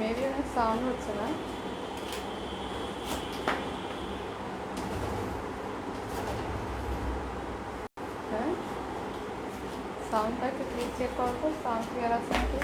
Maybe অনেক sound হচ্ছে না। হ্যাঁ, সাউন্ডটা একটু প্লিজ চেক করো তো, সাউন্ড ক্লিয়ার আছে নাকি।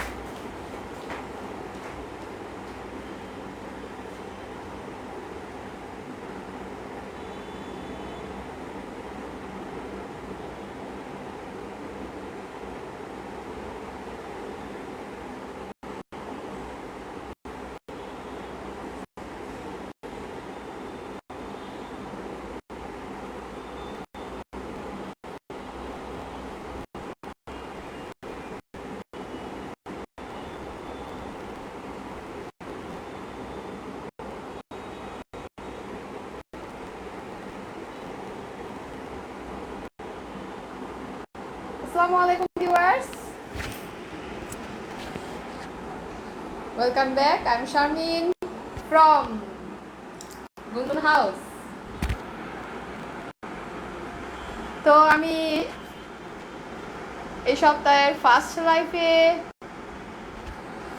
আসসালামু আলাইকুম viewers, welcome back. I am Sharmin from গুনগুন হাউস। তো আমি এই সপ্তাহের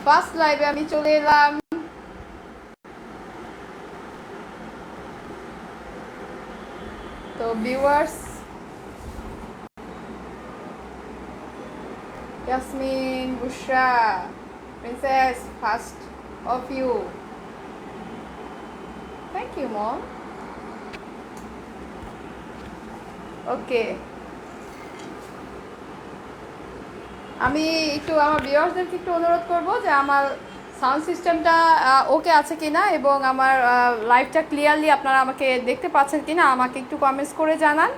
ফার্স্ট লাইভে আমি চলে এলাম। তো viewers, Yasmin, Bushra, princess, first of you, thank you mom. Okay, আমি একটু আমার ভিউয়ার্সদেরকে একটু অনুরোধ করব যে আমার সাউন্ড সিস্টেমটা ওকে আছে কিনা এবং আমার লাইভটা ক্লিয়ারলি আপনারা আমাকে দেখতে পাচ্ছেন কিনা আমাকে একটু কমেন্টস করে জানান,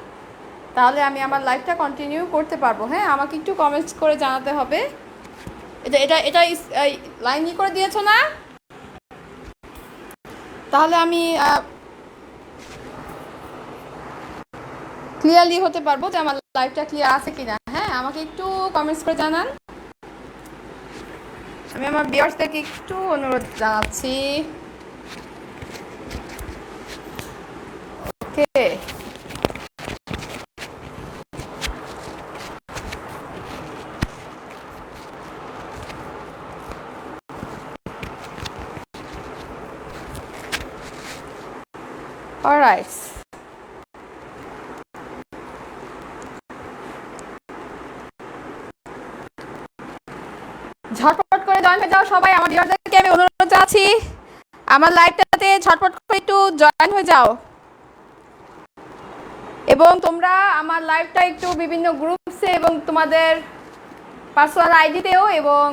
তাহলে আমি আমার লাইভটা কন্টিনিউ করতে পারবো। হ্যাঁ, আমাকে একটু কমেন্টস করে জানাতে হবে। এটা এটা এটা লাইন ই করে দিয়েছো না, তাহলে আমি ক্লিয়ারলি হতে পারবো যে আমার লাইভটা ক্লিয়ার আছে কিনা। হ্যাঁ, আমাকে একটু কমেন্টস করে জানান। আমি আমার ভিউয়ার্সদেরকে একটু অনুরোধ জানাচ্ছি। ওকে, অলরাইট। ঝটপট করে জয়েন হয়ে যাও সবাই। আমার ভিউয়ারদেরকে আমি অনুরোধ জানাচ্ছি আমার লাইভটাতে ঝটপট করে একটু জয়েন হয়ে যাও, এবং তোমরা আমার লাইভটা একটু বিভিন্ন গ্রুপসে এবং তোমাদের পার্সোনাল আইডিতেও এবং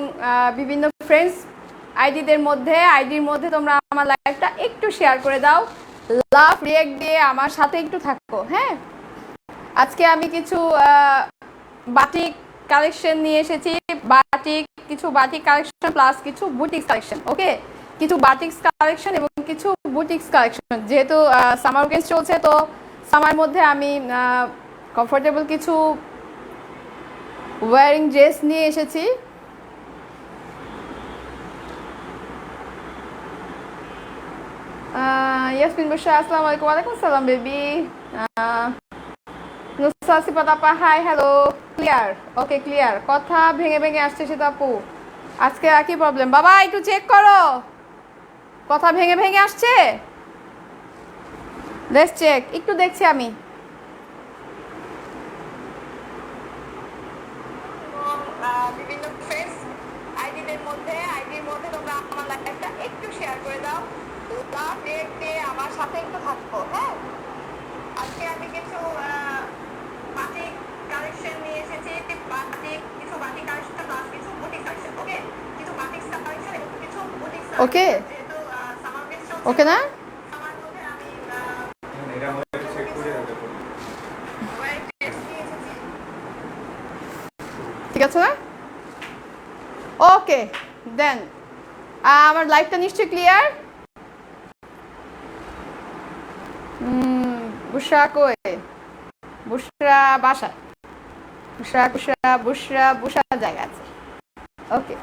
বিভিন্ন ফ্রেন্ডস আইডির মধ্যে তোমরা আমার লাইভটা একটু শেয়ার করে দাও। লাভ রিয়েক্ট দিয়ে আমার সাথে একটু থাকো। হ্যাঁ, আজকে আমি কিছু বাটিক কালেকশন নিয়ে এসেছি, কিছু বাটিক কালেকশন প্লাস কিছু বুটিক্স কালেকশন। ওকে, কিছু বাটিক্স কালেকশন এবং কিছু বুটিক্স কালেকশন। যেহেতু সামার উইকেন্ড চলছে, তো সামার মধ্যে আমি কমফোর্টেবল কিছু ওয়ারিং ড্রেস নিয়ে এসেছি। ইয়াসমিন বুশরা, আসসালামু আলাইকুম। ওয়ালাইকুম আসসালাম বেবি। নুসাসিপাত আপা, হাই, হ্যালো। ক্লিয়ার? ওকে, ক্লিয়ার। কথা ভেঙে ভেঙে আসছে সেটা আপু, আজকে একই প্রবলেম। বাবা একটু চেক করো, কথা ভেঙে ভেঙে আসছে। লেটস চেক, একটু দেখছি আমি। বিভিন্ন ফ্রেন্ডস আইডির মধ্যে তোমরা আমার লাইভটা একটু শেয়ার করে দাও। লাভ দেখতে আমার সাথে একটু থাকো। হ্যাঁ, আজকে আমি কিছু বাটিক কালেকশন নিয়ে এসেছি। কিছু বাটিক কালেকশন প্লাস কিছু বুটিক কালেকশন। ওকে, কিছু বাটিক কালেকশন এবং কিছু বুটিক কালেকশন। ওকে, যেহেতু সামার উইকেন্ড চলছে, ওকে না, সামার মধ্যে আমি এটা আমাদের চেক করে রাখতে পারি। ঠিক আছে না? ওকে দেন, আমার লাইভটা নিশ্চয়ই ক্লিয়ার। বুশরা কই? বুশরা বাসা, বুশরা জায়গা আছে। ওকে,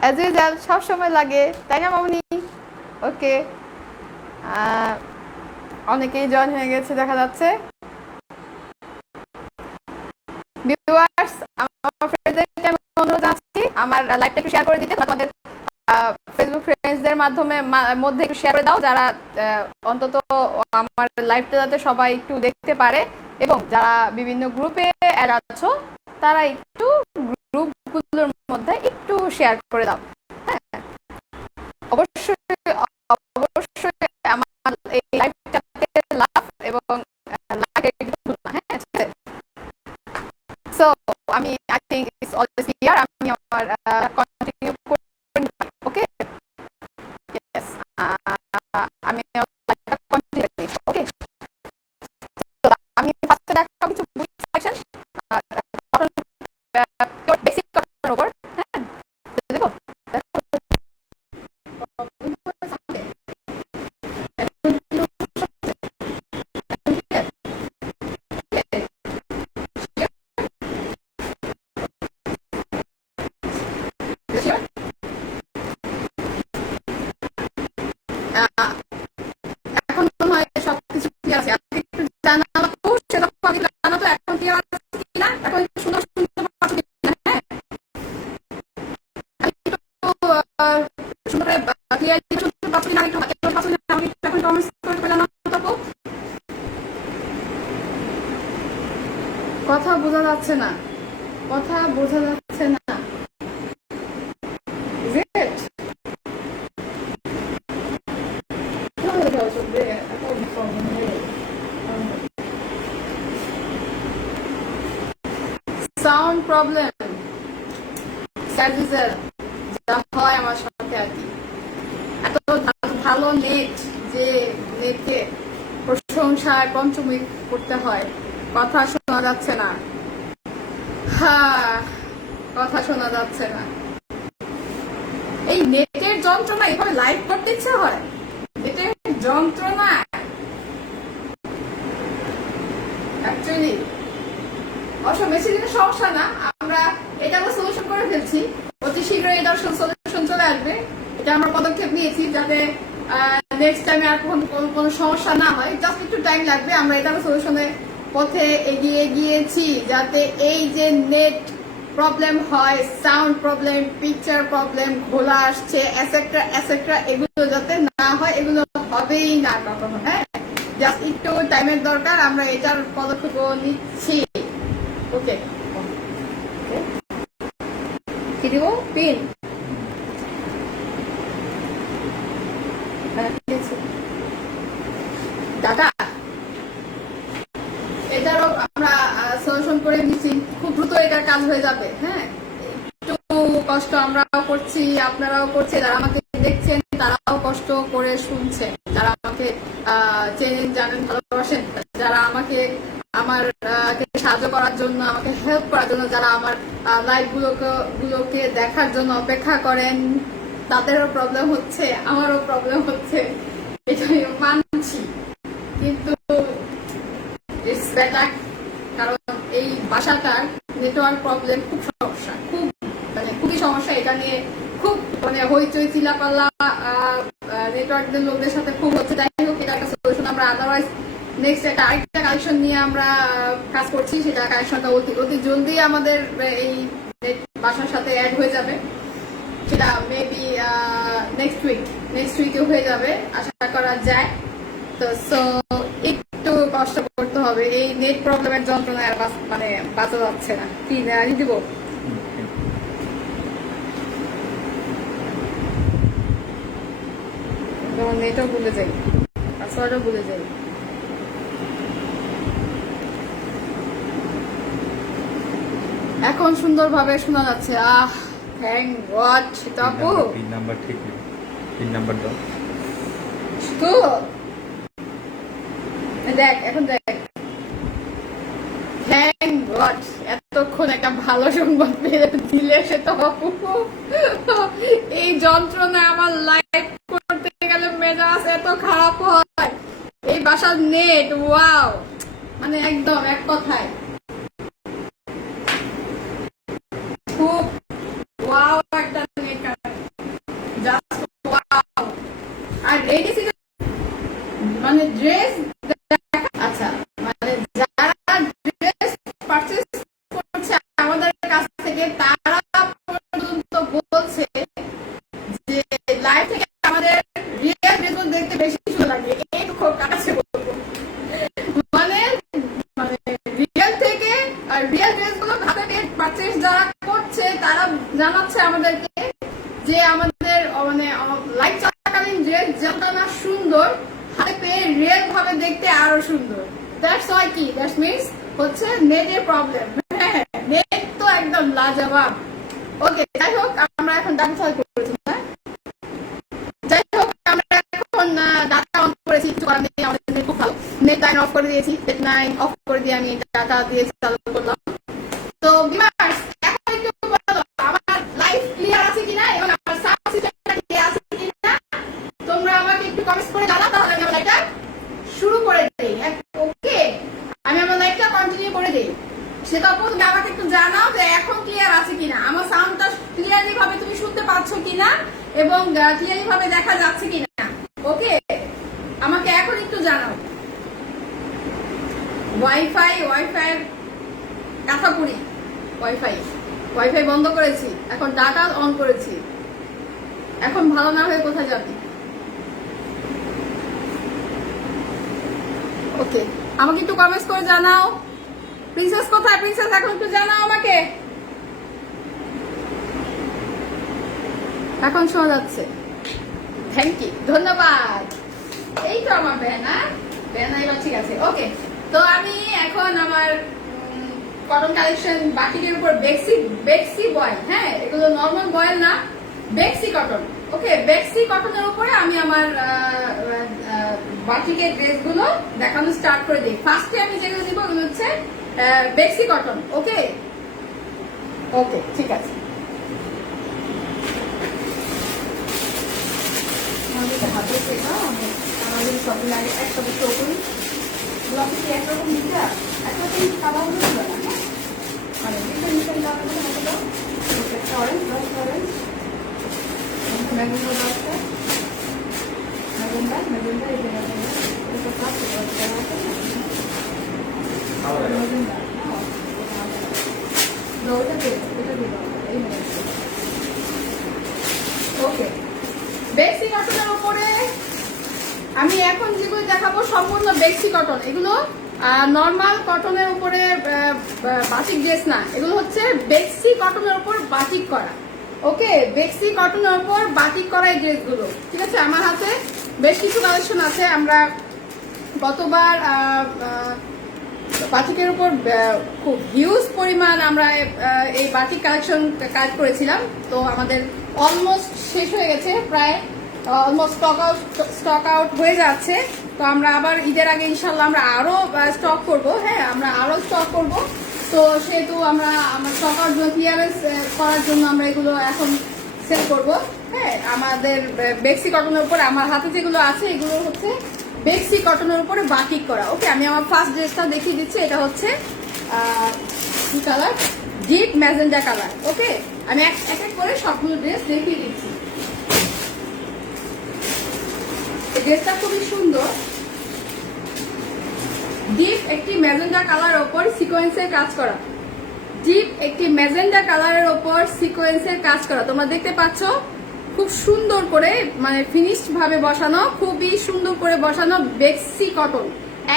অ্যাজ ইউজুয়াল সব সময় লাগে, তাই না মামনি? ওকে, অনেকেই জয়েন হয়ে গেছে দেখা যাচ্ছে। ভিউয়ার্স, আমার ফ্রেন্ডদেরকে আমি অনুরোধ জানাচ্ছি আমার আমার লাইভটা একটু শেয়ার করে দিতে, তোমাদের ফেসবুক ফ্রেন্ডসদের মধ্যে একটু শেয়ার করে দাও, যারা অন্তত আমার লাইভটা যাতে সবাই একটু দেখতে পারে, এবং যারা বিভিন্ন গ্রুপে অ্যাড আছো তারা একটু গ্রুপগুলোর মধ্যে একটু শেয়ার করে দাও। হ্যাঁ, অবশ্যই অবশ্যই আমার এই লাইভটাতে লাভ এবং সো আমি I think it's always clear. আমি আমার কন্টিনিউ করব। ওকে, ইয়েস, আমি কন্টিনিউ করব। ওকে, আমি ফার্স্টে দেখা কিছু সেকশন বেসিক করার উপর। হ্যাঁ, দেখো এখন মনে হয় সবকিছু ক্লিয়ার আছে। আপনি একটু জানাবো, সেটা আমি জানাতো এখন ক্লিয়ার আছে কিনা, এখন একটু সুন্দর শুনতে পাচ্ছি কিনা। হ্যাঁ, আমি একটু সুন্দর ক্লিয়ারলি শুনতে পাচ্ছি না, একটু পাচ্ছি না, আমি এখন কমেন্টস করে জানাবো। কথা বোঝা যাচ্ছে না, কথা বোঝা যাচ্ছে না। সাউন্ড প্রবলেম সার্ভিসের যা হয় আমার সাথে আর কি। এত ভালো নেট, যে নেটকে প্রশংসায় পঞ্চমুখ করতে হয়। কথা শোনা যাচ্ছে না, হ্যাঁ, কথা শোনা যাচ্ছে না। এই নেটের যন্ত্রণা, এভাবে লাইভ করতে ইচ্ছে হয়। নেটের যন্ত্রণা অ্যাকচুয়ালি অবশ্য মেশিনের সমস্যা না, আমরা এটা আমরা সলিউশন করে ফেলছি। অতি শীঘ্রই এটা সলিউশন চলে আসবে। এটা আমরা পদক্ষেপ নিয়েছি যাতে নেক্সট টাইমে আর কোনো সমস্যা না হয়। জাস্ট একটু টাইম লাগবে। আমরা এটা সলিউশনের পথে এগিয়ে গিয়েছি, যাতে এই যে নেট প্রবলেম হয়, সাউন্ড প্রবলেম, পিকচার প্রবলেম, ঘোলা আসছে, এসেট্রা এগুলো যাতে না হয়। এগুলো হবেই না কখনো। হ্যাঁ, জাস্ট একটু টাইমের দরকার। আমরা এটার পদক্ষেপ নিচ্ছি। ওকে, কি দিব? পিন। দাদা, এটারও আমরা সলিউশন করে নিচ্ছি। খুব দ্রুত এটার কাজ হয়ে যাবে। হ্যাঁ, একটু কষ্ট আমরাও করছি, আপনারাও করছে, যারা আমাকে দেখছেন তারাও কষ্ট করে শুনছেন, যারা আমাকে চেনেন, জানেন, ভালোবাসেন, যারা আমাকে আমার সাহায্য করার জন্য, আমাকে হেল্প করার জন্য, যারা আমার লাইভ গুলোকে দেখার জন্য অপেক্ষা করেন, তাদেরও প্রবলেম হচ্ছে, আমারও প্রবলেম হচ্ছে, এটাই মানছি। কিন্তু ইটস বেটার, কারণ এই বাসাটার নেটওয়ার্ক প্রবলেম খুব সমস্যা, খুবই সমস্যা। এটা নিয়ে খুব হইচই চিল্লাপাল্লা নেটওয়ার্কের লোকদের সাথে খুব হচ্ছে। যাই হোক, এটা একটা সলিউশন আমরা আদারওয়াইজ নেক্সট একটা আরেকটা কালেকশন নিয়ে আমরা কাজ করছি। সেটা কালেকশনটা অতি জলদি আমাদের এই বাসার সাথে অ্যাড হয়ে যাবে। সেটা মেবি নেক্সট উইকে হয়ে যাবে আশা করা যায়। তো সো একটু কষ্ট করতে হবে। এই নেট প্রবলেমের যন্ত্রণায় মানে বাঁচা যাচ্ছে না। কি দিব? নেটও ভুলে যাই, পাসওয়ার্ডও ভুলে যাই। এখন সুন্দরভাবে শোনা যাচ্ছে। Thank god. সেটা আপু পিন নাম্বার ঠিক নেই, পিন নাম্বার দাও। তো দেখ, এখন দেখ। থ্যাংক গড, এতক্ষণ একটা ভালো সংবাদ পেয়ে দিলে। সে তো এই যন্ত্রণা আমার লাইভ করতে গেলে মেজাজ এত খারাপ হয়। এই বাসার নেট, ওয়াও, মানে একদম এক কথায় খুব ওয়াও একটা নেট, জাস্ট ওয়াও। আর রেডি সিজন মানে ড্রেস, আচ্ছা, মানে যারা ড্রেস পারচেজ করছে আমাদের কাছ থেকে, তারা পর্যন্ত জানাচ্ছে আমাদেরকে যে আমাদের মানে লাইভ চলাকালীন ড্রেস যতটা না সুন্দর, হাতে পেয়ে রিয়েল ভাবে দেখতে আরো সুন্দর। দ্যাটস ওয়াই কি দ্যাটস মিনস হচ্ছে নেটের প্রবলেম। হ্যাঁ, নেট তো একদম লাজবাব। ওকে, যাই হোক আমরা এখন ডাটা করেছি না, যাই হোক আমরা এখন ডাটা অন করেছি, কিছু করার নেই, আমাদের নেট খুব ভালো। নেট লাইন অফ করে দিয়েছি, নেট লাইন অফ করে দিয়ে আমি ডাটা দিয়ে চালু করলাম। তো ভিউয়ার্স, এখন একটু বলো আমার লাইভ ক্লিয়ার আছে কিনা এবং আমার সাউন্ড সিস্টেমটা ক্লিয়ার আছে কিনা, তোমরা আমাকে একটু কমেন্ট করে জানাও, তাহলে আমি আমার লাইভটা শুরু করে দেই। ওকে, আমি আমার লাইভটা কন্টিনিউ করে দেই। সেটা তুমি আমাকে একটু জানাও যে এখন ক্লিয়ার আছে কিনা, আমার সাউন্ডটা ক্লিয়ারলি ভাবে তুমি শুনতে পাচ্ছ কিনা এবং ক্লিয়ারলি ভাবে দেখা যাচ্ছে কিনা। ওকে, আমাকে এখন একটু জানাও। ওয়াইফাই কাঁথাপুরি ওয়াইফাই বন্ধ করেছি, এখন ডাটা অন করেছি। এখন ভালো না হয়ে কোথায় যাবি? ওকে, আমাকে একটু কমেন্টস করে জানাও। প্রিন্সেস কোথায়? প্রিন্সেস এখন একটু জানাও আমাকে। এখন শোনা যাচ্ছে, থ্যাংক ইউ, ধন্যবাদ। এই তো আমার বেনা এবার ঠিক আছে। ওকে, তো আমি এখন আমার কটন কালেকশন বাটিকের উপর বেক্সি বয়েল, হ্যাঁ এগুলো নর্মাল বয়েল না, বেক্সি কটন। ওকে, বেক্সি কটনের উপরে আমি আমার বাটিকের ড্রেসগুলো দেখানো স্টার্ট করে দিই। ফার্স্টে আমি যেগুলো দিব ওগুলো হচ্ছে বেক্সি কটন। ওকে ওকে, ঠিক আছে। হাতে আমাদের সব লাগে একসাথে শো করি, ব্লকে কি একরকম দিতে একরকম কালার হতে পারে না, মানে ডিফারেন্ট কালার হতে দাও। একটা অরেঞ্জ, অরেঞ্জ ম্যাজেন্ডা দশটা, ম্যাজেন্ডা এই যে এটা কাজ ওকে। বেক্সি কটনের উপরে আমি এখন যেগুলো দেখাবো সম্পূর্ণ বেক্সি কটন। এগুলো নর্মাল কটনের উপরে বাটিক ড্রেস না, এগুলো হচ্ছে বেক্সি কটনের উপর বাটিক করা। ওকে, বেক্সি কটনের উপর বাটিক করা এই ড্রেসগুলো, ঠিক আছে। আমার হাতে বেশ কিছু কালেকশন আছে। আমরা গতবার বাটিকের উপর খুব হিউজ পরিমাণ আমরা এই বাটিক কালেকশন কাজ করেছিলাম। তো আমাদের অলমোস্ট শেষ হয়ে গেছে, প্রায় অলমোস্ট স্টক আউট হয়ে যাচ্ছে। তো আমরা আবার ঈদের আগে ইনশাল্লাহ আমরা আরো স্টক করব। হ্যাঁ, আমরা আরো স্টক করব। তো সেহেতু আমরা স্টক আউট ক্লিয়ারেন্স করার জন্য আমরা এগুলো এখন সেল করব। হ্যাঁ, আমাদের বেক্সি কটনের উপর আমার হাতে যেগুলো আছে এগুলো হচ্ছে বেক্সি কটনের উপরে বাটিক করা। ওকে, আমি আমার ফার্স্ট ড্রেসটা দেখিয়ে দিচ্ছি। এটা হচ্ছে কি colour? Deep magenta colour. Okay, আমি এক এক করে সবগুলো ড্রেস দেখিয়ে দিচ্ছি। এই ড্রেসটা খুবই সুন্দর, ডিপ একটি ম্যাজেন্ডা কালারের ওপর সিকোয়েন্সের কাজ করা। ডিপ একটি ম্যাজেন্ডা কালারের ওপর সিকোয়েন্সের কাজ করা, তোমরা দেখতে পাচ্ছ। খুব সুন্দর করে মানে ফিনিশড ভাবে বসানো, খুবই সুন্দর করে বসানো বেক্সি কটন,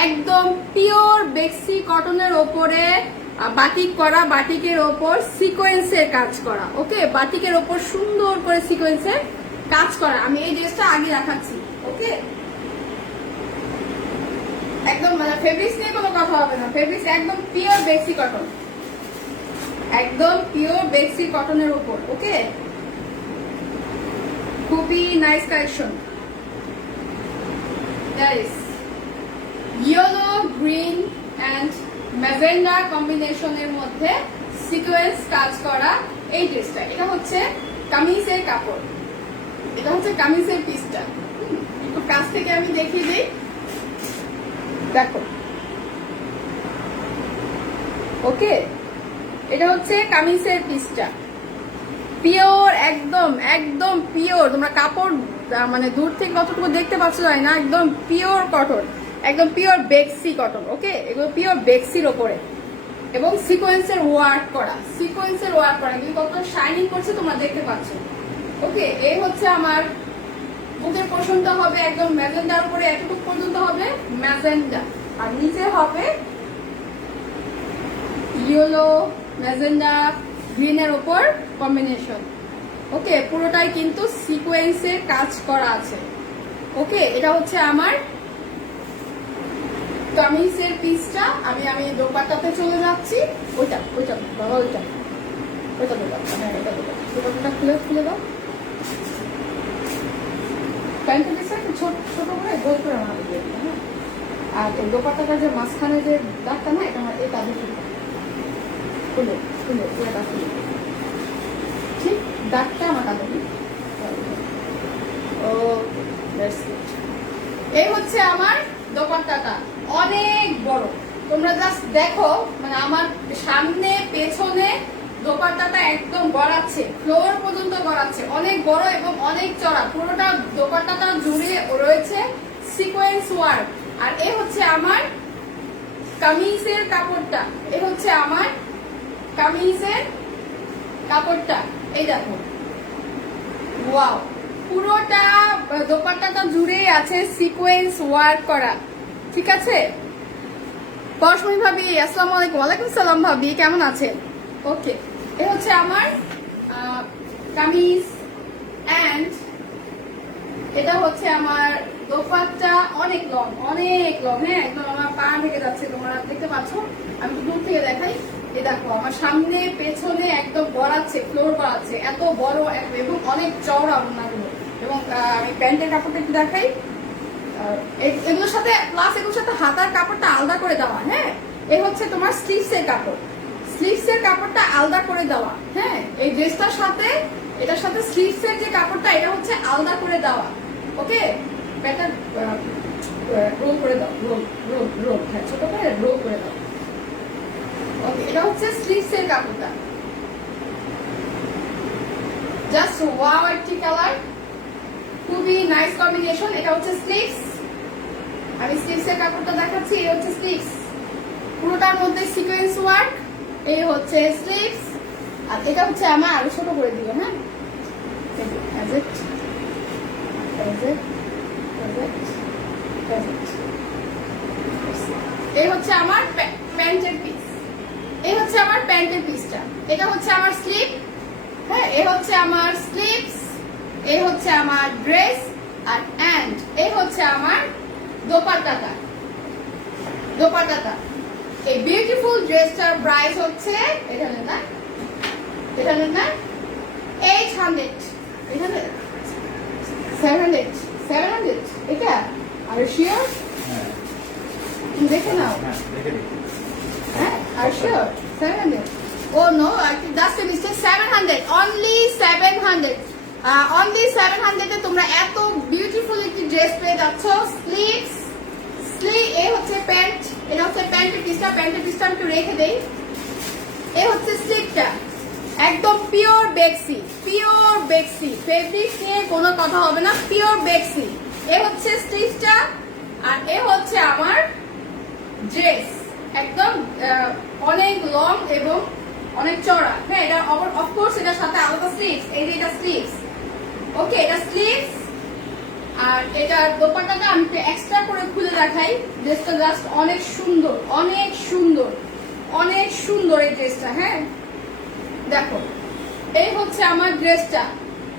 একদম পিওর বেক্সি কটনের ওপরে বাটিক করা, বাটিকের ওপর সিকোয়েন্সের কাজ করা। ওকে, বাটিকের ওপর সুন্দর করে সিকোয়েন্সের কাজ করা। আমি এই ড্রেসটা আগে দেখাচ্ছি। ওকে, একদম মানে ফেব্রিক্স নিয়ে কোনো কথা হবে না, ফেব্রিক্স একদম পিওর বেক্সি কটন, একদম পিওর বেক্সি কটনের উপর। ওকে, খুবই nice collection. Yellow, green and magenta কম্বিনেশনের মধ্যে সিকোয়েন্স কাজ করা এই ড্রেসটা। এটা হচ্ছে কামিজের কাপড়, এটা হচ্ছে কামিজের পিসটা। একটু কাছ থেকে আমি দেখিয়ে দিই, দেখো। ওকে, এটা হচ্ছে কামিজের পিসটা, পিওর, একদম একদম পিওর। তোমরা কাপড় মানে দূর থেকে কতটুকু দেখতে পাচ্ছ জানি না, একদম পিওর কটন, একদম পিওর বেক্সি কটন। ওকে, এগুলো পিওর বেক্সির ওপরে এবং সিকোয়েন্সের ওয়ার্ক করা, সিকোয়েন্সের ওয়ার্ক করা, কিন্তু কত শাইনিং করছে তোমরা দেখতে পাচ্ছ। ওকে, এই হচ্ছে আমার বুকের পোর্শনটা হবে একদম ম্যাজেন্ডার উপরে, এতটুকু পর্যন্ত হবে ম্যাজেন্ডা, আর নিচে হবে ইয়েলো, ম্যাজেন্ডা, গ্রিনের ওপর কম্বিনেশন। ওকে, পুরোটাই কিন্তু সিকোয়েন্সের কাজ করা আছে। ওকে, এটা হচ্ছে আমার কামিজের পিসটা। আমি দোপাট্টাতে চলে যাচ্ছি। ওইটা ওইটা বাবা, ওইটা ওইটা দোপাট্টা, হ্যাঁ ওইটা দোপাট্টা। দোপাট্টাটা খুলে দাও। প্যান্টের পিসটা একটু ছোট ছোট করে গোল করে বানাতে দিয়ে দিলাম, হ্যাঁ। আর এই দোপাট্টাটা যে মাঝখানে যে দাগটা না, এটা আমার এই দাগের খুলে খুলে পুরোটা খুলে ঠিক দাগটা আমার কাঁদে। ও এই হচ্ছে আমার দোপাট্টাটা, অনেক বড়। তোমরা জাস্ট দেখো, মানে আমার সামনে পেছনে দোপাট্টাটা একদম গড়াচ্ছে, ফ্লোর পর্যন্ত গড়াচ্ছে, অনেক বড় এবং অনেক চড়া। পুরোটা দোপাট্টাটা জুড়ে রয়েছে সিকোয়েন্স ওয়ার্ক। আর এ হচ্ছে আমার কামিজের কাপড়টা, এ হচ্ছে আমার কামিজের কাপড়টা। এই দেখো, ওয়াও, পুরোটা দোপাট্টাটা জুড়ে আছে সিকোয়েন্স ওয়ার্ক করা। ঠিক আছে, পরশমণি ভাবি আসসালামু আলাইকুম। ওয়ালাইকুম সালাম ভাবি, কেমন আছেন? ওকে, এ হচ্ছে আমার কামিজ অ্যান্ড এটা হচ্ছে আমার দোপাট্টা। অনেক লং, হ্যাঁ, একদম আমার পা থেকে যাচ্ছে, তোমরা দেখতে পাচ্ছ। আমি দূর থেকে দেখাই। এ দেখো, আমার সামনে পেছনে একদম গড়াচ্ছে, ফ্লোর গড়াচ্ছে, এত বড় এবং অনেক চওড়া ওড়নাগুলো। এবং আমি প্যান্টের কাপড়টা একটু দেখাই। এগুলোর সাথে প্লাস এগুলোর সাথে হাতার কাপড়টা আলাদা করে দেওয়া, হ্যাঁ। এ হচ্ছে তোমার স্লিভসের কাপড়, স্লিভসের কাপড়টা আলাদা করে দেওয়া, হ্যাঁ। এই ড্রেসটার সাথে এটার সাথে স্লিভসের যে কাপড়টা, এটা হচ্ছে আলাদা করে দেওয়া। ওকে, প্যান্টটা রোল করে দাও, রোল, হ্যাঁ, ছোট করে রোল করে দাও। ওকে, এটা হচ্ছে স্লিভসের কাপড়টা। জাস্ট ওয়াও, একটি কালার, খুবই নাইস কম্বিনেশন। এটা হচ্ছে স্লিভস, আমি স্লিভসের কাপড়টা দেখাচ্ছি। এই হচ্ছে স্লিভস, পুরোটার মধ্যে সিকোয়েন্স ওয়ার্ক। এই হচ্ছে স্লিভস, আর এটা হচ্ছে আমার আরো ছোট করে দিল, হ্যাঁ। এই হচ্ছে আমার প্যান্টের পিস, এই হচ্ছে আমার প্যান্টের পিসটা। এটা হচ্ছে আমার স্লিভ, হ্যাঁ। এই হচ্ছে আমার স্লিভস, এই হচ্ছে আমার ড্রেস, আর এন্ড এই হচ্ছে আমার দোপাট্টাটা। এই বিউটিফুল ড্রেসটার প্রাইস হচ্ছে এখানে না 800, এখানে 700 এটা। আর শিওর দেখে নাও, হ্যাঁ, আর sure 700। Oh no, I think that's a mistake. 700, only 700. Only 700 এ তোমরা এত বিউটিফুল একটি ড্রেস পেয়ে যাচ্ছ। স্লিভস, এই হচ্ছে প্যান্ট, এটা হচ্ছে প্যান্টের পিসটা। প্যান্টের পিসটা আমি একটু রেখে দেই। এই হচ্ছে স্লিভটা, একদম পিওর বেক্সি, ফেব্রিক নিয়ে কোনো কথা হবে না, পিওর বেক্সি। এ হচ্ছে স্লিভটা, আর এ হচ্ছে আমার ড্রেস, একদম অনেক লং এবং অনেক চড়া, হ্যাঁ। এটা অফকোর্স এটার সাথে আলাদা স্লিভস, এই যে এটা স্লিভস। ওকে, এটা স্লিভস, আর এটার দোপাট্টাটা আমি এক্সট্রা করে খুলে দেখাই। ড্রেসটা জাস্ট অনেক সুন্দর, অনেক সুন্দর এই ড্রেসটা, হ্যাঁ। দেখো, এই হচ্ছে আমার ড্রেসটা,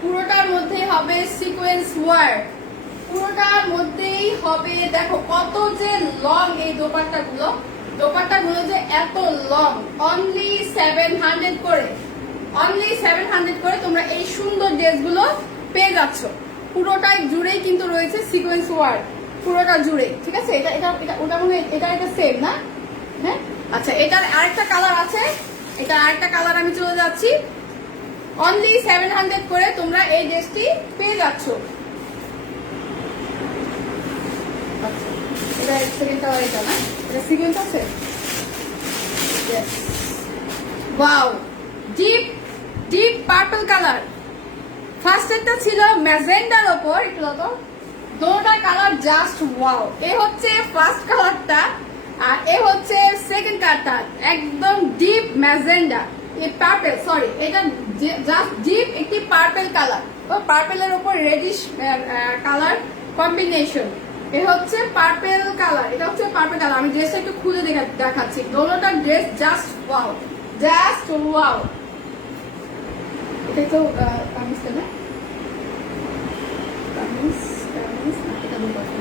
পুরোটার মধ্যেই হবে সিকোয়েন্স ওয়ার্ক, পুরোটার মধ্যেই হবে। দেখো কত যে লং এই দোপাট্টাগুলো যে এত লং। অনলি 700 করে তোমরা এই সুন্দর ড্রেসগুলো পেয়ে যাচ্ছ। পুরোটাই জুড়েই কিন্তু রয়েছে সিকোয়েন্স ওয়ার্ক, পুরোটা জুড়ে। ঠিক আছে, এটা ওটা মনে হয় এটা সেম না, হ্যাঁ। আচ্ছা, এটার আরেকটা কালার আছে, এটা আরেকটা কালার আমি চলে যাচ্ছি। অনলি 700 করে তোমরা এই ড্রেসটি পেয়ে যাচ্ছ। এটা সেকেন্ড কালার, এটা না, এটা সিকোয়েন্স আছে। Wow, deep purple colour. First একটা ছিল ম্যাজেন্ডার ওপর, একটু তো দুটোটা কালার জাস্ট ওয়াও। এ হচ্ছে ফার্স্ট কালারটা, আর এ হচ্ছে সেকেন্ড কালারটা, একদম ডিপ ম্যাজেন্ডা, পার্পল, সরি, এটা জাস্ট ডিপ একটি পার্পল কালার, ও পার্পলের উপর রেডিশ কালার কম্বিনেশন। এ হচ্ছে পার্পল কালার, এটা হচ্ছে পার্পল কালার। আমি ড্রেসটা একটু খুলে দেখাচ্ছি। দোনোটা ড্রেস জাস্ট ওয়াও, এটাই তো কামিজটা না, কামিজ কামিজ এটা দুটো আছে।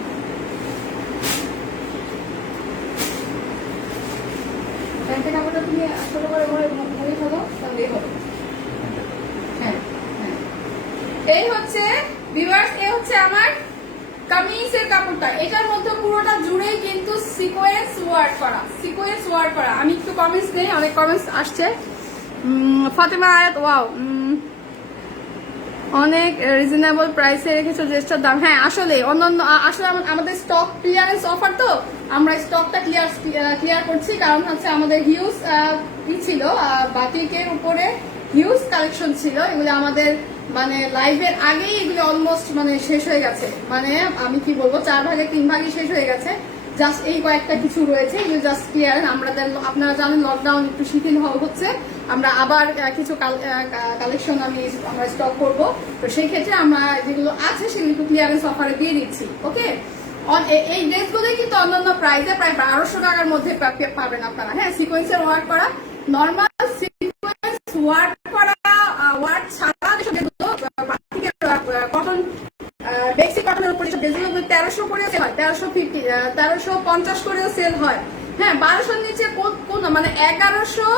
প্যান্টের কাপড়টা তুমি ছোট করে মুড়ি ফেলো তাহলেই হবে। হ্যাঁ হ্যাঁ, এই হচ্ছে ভিউয়ার্স, এই হচ্ছে আমার কামিজের কাপড়টা। এটার মধ্যে পুরোটা জুড়েই কিন্তু সিকোয়েন্স ওয়ার্ক করা, সিকোয়েন্স ওয়ার্ক করা। আমি একটু কমেন্টস নেই, অনেক কমেন্টস আসছে। ফাতেমা আয়াত, ওয়াও, অনেক রিজনেবল প্রাইসে রেখেছো ড্রেসটার দাম। হ্যাঁ আসলে অন্যান্য আসলে আমাদের স্টক ক্লিয়ারেন্স অফার, তো আমরা স্টকটা ক্লিয়ার করছি, কারণ হচ্ছে আমাদের হিউজ কি ছিল, বাটিকের উপরে হিউজ কালেকশন ছিল, এগুলো আমাদের মানে লাইভের আগেই এগুলো অলমোস্ট মানে শেষ হয়ে গেছে, মানে আমি কি বলবো 4 ভাগে 3 ভাগই শেষ হয়ে গেছে। জাস্ট এই কয়েকটা কিছু রয়েছে, এগুলো জাস্ট ক্লিয়ার। আপনারা জানেন লকডাউন একটু শিথিল হচ্ছে, আমরা আবার কিছু কালেকশন আমরা স্টক করব, তো সেই ক্ষেত্রে আমরা যেগুলো আছে সেগুলো একটু ক্লিয়ারেন্স অফারে দিয়ে দিচ্ছি। ওকে, এই ড্রেসগুলোই কিন্তু অন্যান্য প্রাইসে প্রায় 1200 টাকার মধ্যে পাবেন আপনারা। হ্যাঁ, সিকোয়েন্সের ওয়ার্ক করা, নর্মাল সিকোয়েন্স ওয়ার্ক করা, ওয়ার্ক ছাড়া কটন বেসিক কটনের উপর যেগুলো 1300 করে সেল হয়, 1350 করেও সেল হয়। হ্যাঁ, 1200 নিচে কোন মানে 1100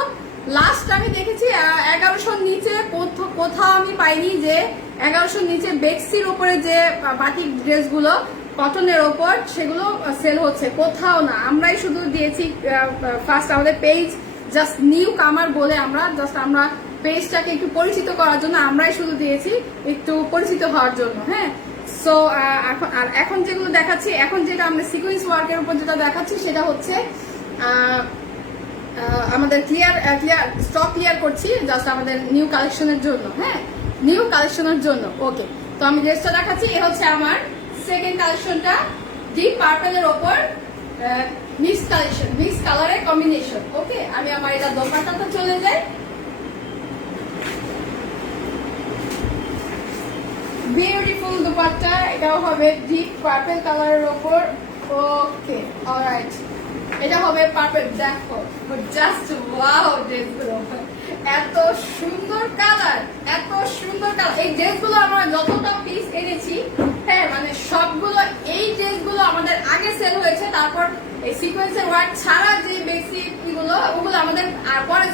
লাস্ট আমি দেখেছি, 1100 নিচে কোথাও আমি পাইনি যে 1100 নিচে বেক্সির উপরে যে বাটিক ড্রেসগুলো কটনের ওপর সেগুলো সেল হচ্ছে, কোথাও না। আমরাই শুধু দিয়েছি ফার্স্ট আমাদের পেজ জাস্ট নিউ কামার বলে, আমরা পেজটাকে একটু পরিচিত করার জন্য আমরাই শুধু দিয়েছি, একটু পরিচিত হওয়ার জন্য। হ্যাঁ, সো এখন যেগুলো দেখাচ্ছি, এখন যেটা আমরা সিকোয়েন্স ওয়ার্কের উপর যেটা দেখাচ্ছি সেটা হচ্ছে আমাদের স্টক ক্লিয়ার করছি জাস্ট আমাদের নিউ কালেকশনের জন্য। হ্যাঁ, নিউ কালেকশনের জন্য। ওকে, তো আমি ড্রেসটা দেখাচ্ছি। এ হচ্ছে আমার সেকেন্ড কালেকশনটা, ডিপ পার্পলের ওপর মিক্স কালেকশন, মিক্স কালারের কম্বিনেশন। ওকে, আমি আমার এটা দোপাট্টাতে চলে যাই। বিউটিফুল দুপাট্টা, এটাও হবে ডিপ পার্পল কালারের ওপর। ওকে, অলরাইট, এটা হবে পার্পল। দেখো জাস্ট ওয়াও, ড্রেসগুলো এত সুন্দর কালার, এত সুন্দর কালার। এই ড্রেসগুলো আমরা যতটা পিস এনেছি, হ্যাঁ মানে সবগুলো এই ড্রেসগুলো আমাদের আগে সেল হয়েছে, তারপর এই সিকোয়েন্সের ওয়ার্ক ছাড়া যে বেসিক গুলো ওগুলো আমাদের পরে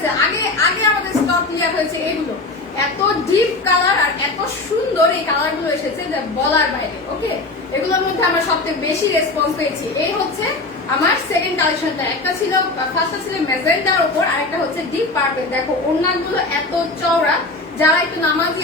আগে আমাদের স্টক ক্লিয়ার হয়েছে। এগুলো এত ডিপ কালার আর এত সুন্দর এই কালার গুলো এসেছে যে বলার বাইরে। ওকে, এগুলোর মধ্যে আমরা সবথেকে বেশি রেসপন্স পেয়েছি। এই হচ্ছে আমার সেকেন্ড কালেকশনটা। একটা ছিল, ফার্স্টটা ছিল ম্যাজেন্টার উপর, আর একটা হচ্ছে ডিপ পার্পল। দেখো ওড়নাগুলো এত চওড়া, যারা একটু নামাজি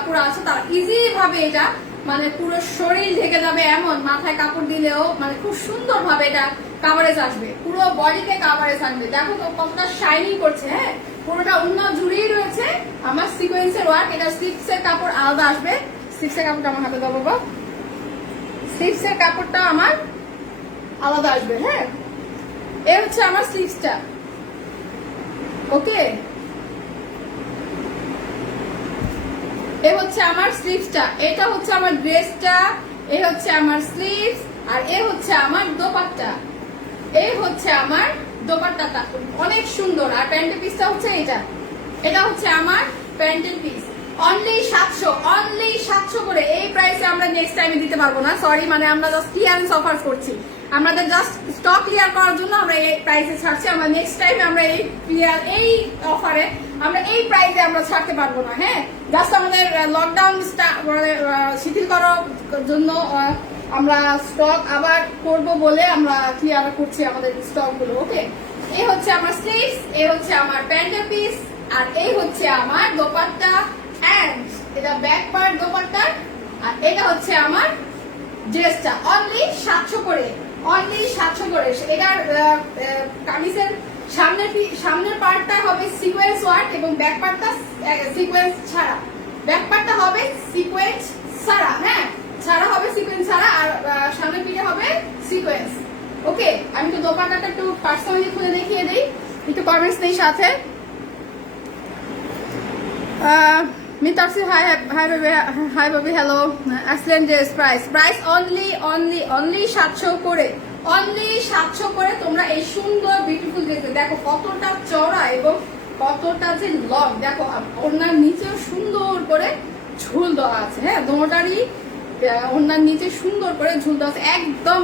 আপুরা আছে তারা ইজি ভাবে এটা মানে পুরো শরীর ঢেকে যাবে, এমন মাথায় কাপড় দিলেও মানে খুব সুন্দর ভাবে এটা কাভারেজ আসবে, পুরো বডিতে কাভারেজ আসবে। দেখো তো কতটা শাইনিং করছে। হ্যাঁ, পুরোটা ওড়না জুড়েই রয়েছে আমার সিকোয়েন্সের ওয়ার্ক। এটা স্লিপসের কাপড় আলাদা আসবে। স্লিপসের কাপড়টা আমার হাতে দাও বাবা, স্লিপসের কাপড়টা আমার আলাদা আসবে। হ্যাঁ, এ হচ্ছে আমার স্লিভসটা। ওকে, এ হচ্ছে আমার স্লিভসটা, এটা হচ্ছে আমার ড্রেসটা, এ হচ্ছে আমার স্লিভস, আর এ হচ্ছে আমার দোপাট্টা। এই হচ্ছে আমার দোপাট্টাটা, অনেক সুন্দর। আর প্যান্টের পিসটা হচ্ছে এটা হচ্ছে আমার প্যান্টের পিস। অনলি 700 করে। এই প্রাইসে আমরা নেক্সট টাইমে দিতে পারবো না, সরি, মানে আমরা জাস্ট ক্লিয়ারেন্স অফার করছি, আমাদের জাস্ট স্টক ক্লিয়ার করার জন্য আমরা এই প্রাইসে ছাড়ছি। আমরা নেক্সট টাইমে আমরা এই অফারে আমরা এই প্রাইসে আমরা ছাড়তে পারবো না। হ্যাঁ, জাস্ট আমাদের লকডাউন মানে শিথিল করার জন্য আমরা স্টক আবার করব বলে আমরা ক্লিয়ার করছি আমাদের স্টক গুলো। ওকে, এই হচ্ছে আমার স্লিভস, এই হচ্ছে আমার প্যান্টের পিস, আর এই হচ্ছে আমার দোপাট্টা এন্ড এটা ব্যাক পার্ট দোপাট্টার, আর এটা হচ্ছে আমার ড্রেসটা। অনলি 700 করে, অনলি 700 করে। এটার কামিজের সামনের পার্টটা হবে সিকোয়েন্স ওয়ার্ক এবং ব্যাক পার্টটা সিকোয়েন্স ছাড়া। ব্যাক পার্টটা হবে সিকোয়েন্স ছাড়া, হ্যাঁ ছাড়া হবে, সিকোয়েন্স ছাড়া, আর সামনের পিঠে হবে সিকোয়েন্স। ওকে, আমি তো দোপাট্টাটা একটু পার্সোনালি খুলে দেখিয়ে দিই, একটু কমেন্টস নেই সাথে। Mitakshi, hi baby, hello, excellent dress. Price only 700 করে, অনলি 700 করে। তোমরা এই সুন্দর বিউটিফুল ড্রেস দেখো কতটা চওড়া এবং কতটা যে লং, দেখো ওনার নিচেও সুন্দর দেওয়া আছে, হ্যাঁ দোনোটারই ওনার নিচে সুন্দর করে ঝুল দেওয়া আছে, একদম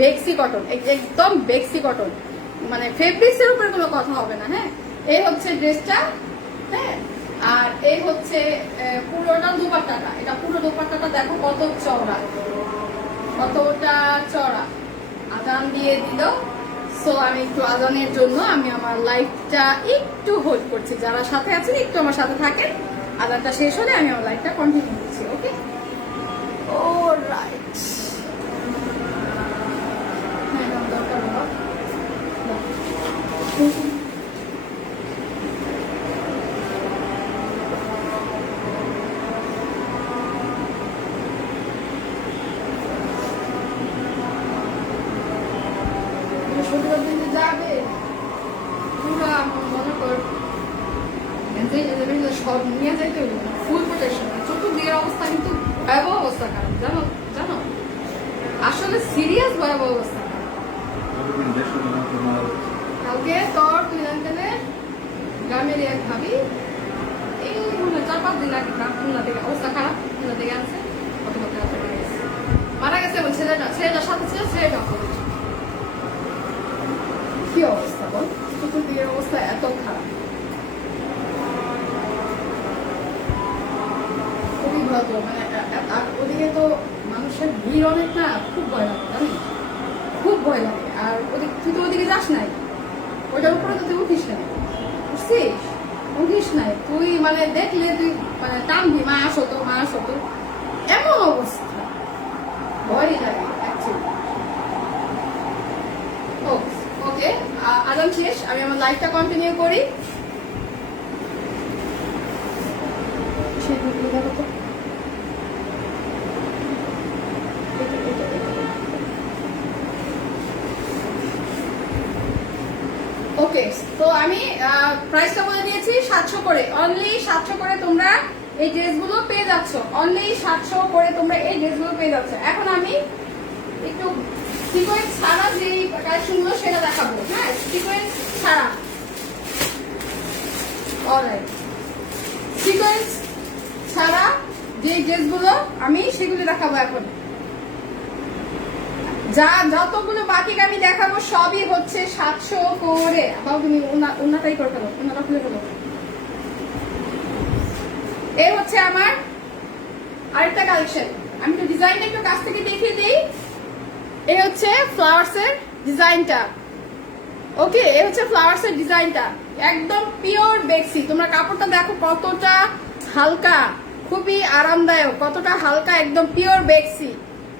বেক্সি কটন, একদম বেক্সি কটন, মানে ফেব্রিক্স এর উপরে কোনো কথা হবে না। হ্যাঁ, এই হচ্ছে ড্রেসটা, হ্যাঁ, আর এই হচ্ছে পুরোটা দুপাট্টাটা। এটা পুরো দুপাট্টাটা দেখো কত চওড়া, কতটা চওড়া। আজান দিয়ে দিল, সো আমি একটু আজানের জন্য আমি আমার লাইফটা একটু হোল্ড করছি। যারা সাথে আছেন একটু আমার সাথে থাকেন, আজানটা শেষ হলে আমি আমার লাইফটা কন্টিনিউ করছি। ওকে, অলরাইট। হ্যাঁ, দরকার বাবা। যাবে পুরো মনে কর সব নিয়ে যাইতে ফুল প্রোটেকশন, চতুর্দিকের অবস্থা কিন্তু ভয়াবহ অবস্থা খারাপ, জানো জানো, আসলে সিরিয়াস ভয়াবহ অবস্থা খারাপ। কালকে তোর তুই জানতে গ্রামের এক ভাবি এই মনে 4-5 দিন আগে খুলনা থেকে অবস্থা খারাপ, খুলনা থেকে আছে কত কত মারা গেছে। এবং ছেলেটার সাথে ছিল, ছেলেটা কি অবস্থা বল, চতুর্দিকের অবস্থা এত খারাপ, খুবই ভয়াবহ। মানে ওদিকে তো মানুষের ভিড় অনেক না, খুব ভয় লাগে জানিস, খুব ভয় লাগে। আর ওদিকে তুই তো ওদিকে যাস নাই, ওইটার উপরে তো তুই উঠিস নাই, বুঝছিস, উঠিস নাই তুই, মানে দেখলে তুই মানে টানবি, মা আসো তো, মা আসো তো, এমন অবস্থা, ভয়ই লাগে অ্যাকচুয়ালি। ওকে, আজান শেষ, আমি আমার লাইফটা কন্টিনিউ করি। ওকে, তো আমি প্রাইসটা বলে দিয়েছি 700 করে, অনলি 700 করে তোমরা এই ড্রেসগুলো পেয়ে যাচ্ছ, অনলি 700 করে তোমরা এই ড্রেসগুলো পেয়ে যাচ্ছ। এখন আমি একটু সিকোয়েন্স ছাড়া যে কালেকশনগুলো সেটা দেখাবো। হ্যাঁ, সিকোয়েন্স ছাড়া, অলরাইট, সিকোয়েন্স ছাড়া যে ড্রেসগুলো আমি সেগুলো দেখাবো এখন। যতগুলো বাকি আমি দেখাবো সবই হচ্ছে 700 করে। আবার তুমি ওনাটাই করে ফেলো, ওনাটা খুলে ফেলো। এই হচ্ছে আমার আরেকটা কালেকশন, আমি তো ডিজাইনটা একটু কাছ থেকে দেখিয়ে দিই। এই হচ্ছে ফ্লাওয়ার্স এর ডিজাইনটা, ওকে, এই হচ্ছে ফ্লাওয়ার্স এর ডিজাইনটা, একদম পিওর বেক্সি। তোমরা কাপড়টা দেখো কতটা হালকা, খুবই আরামদায়ক, কতটা হালকা, একদম পিওর বেক্সি,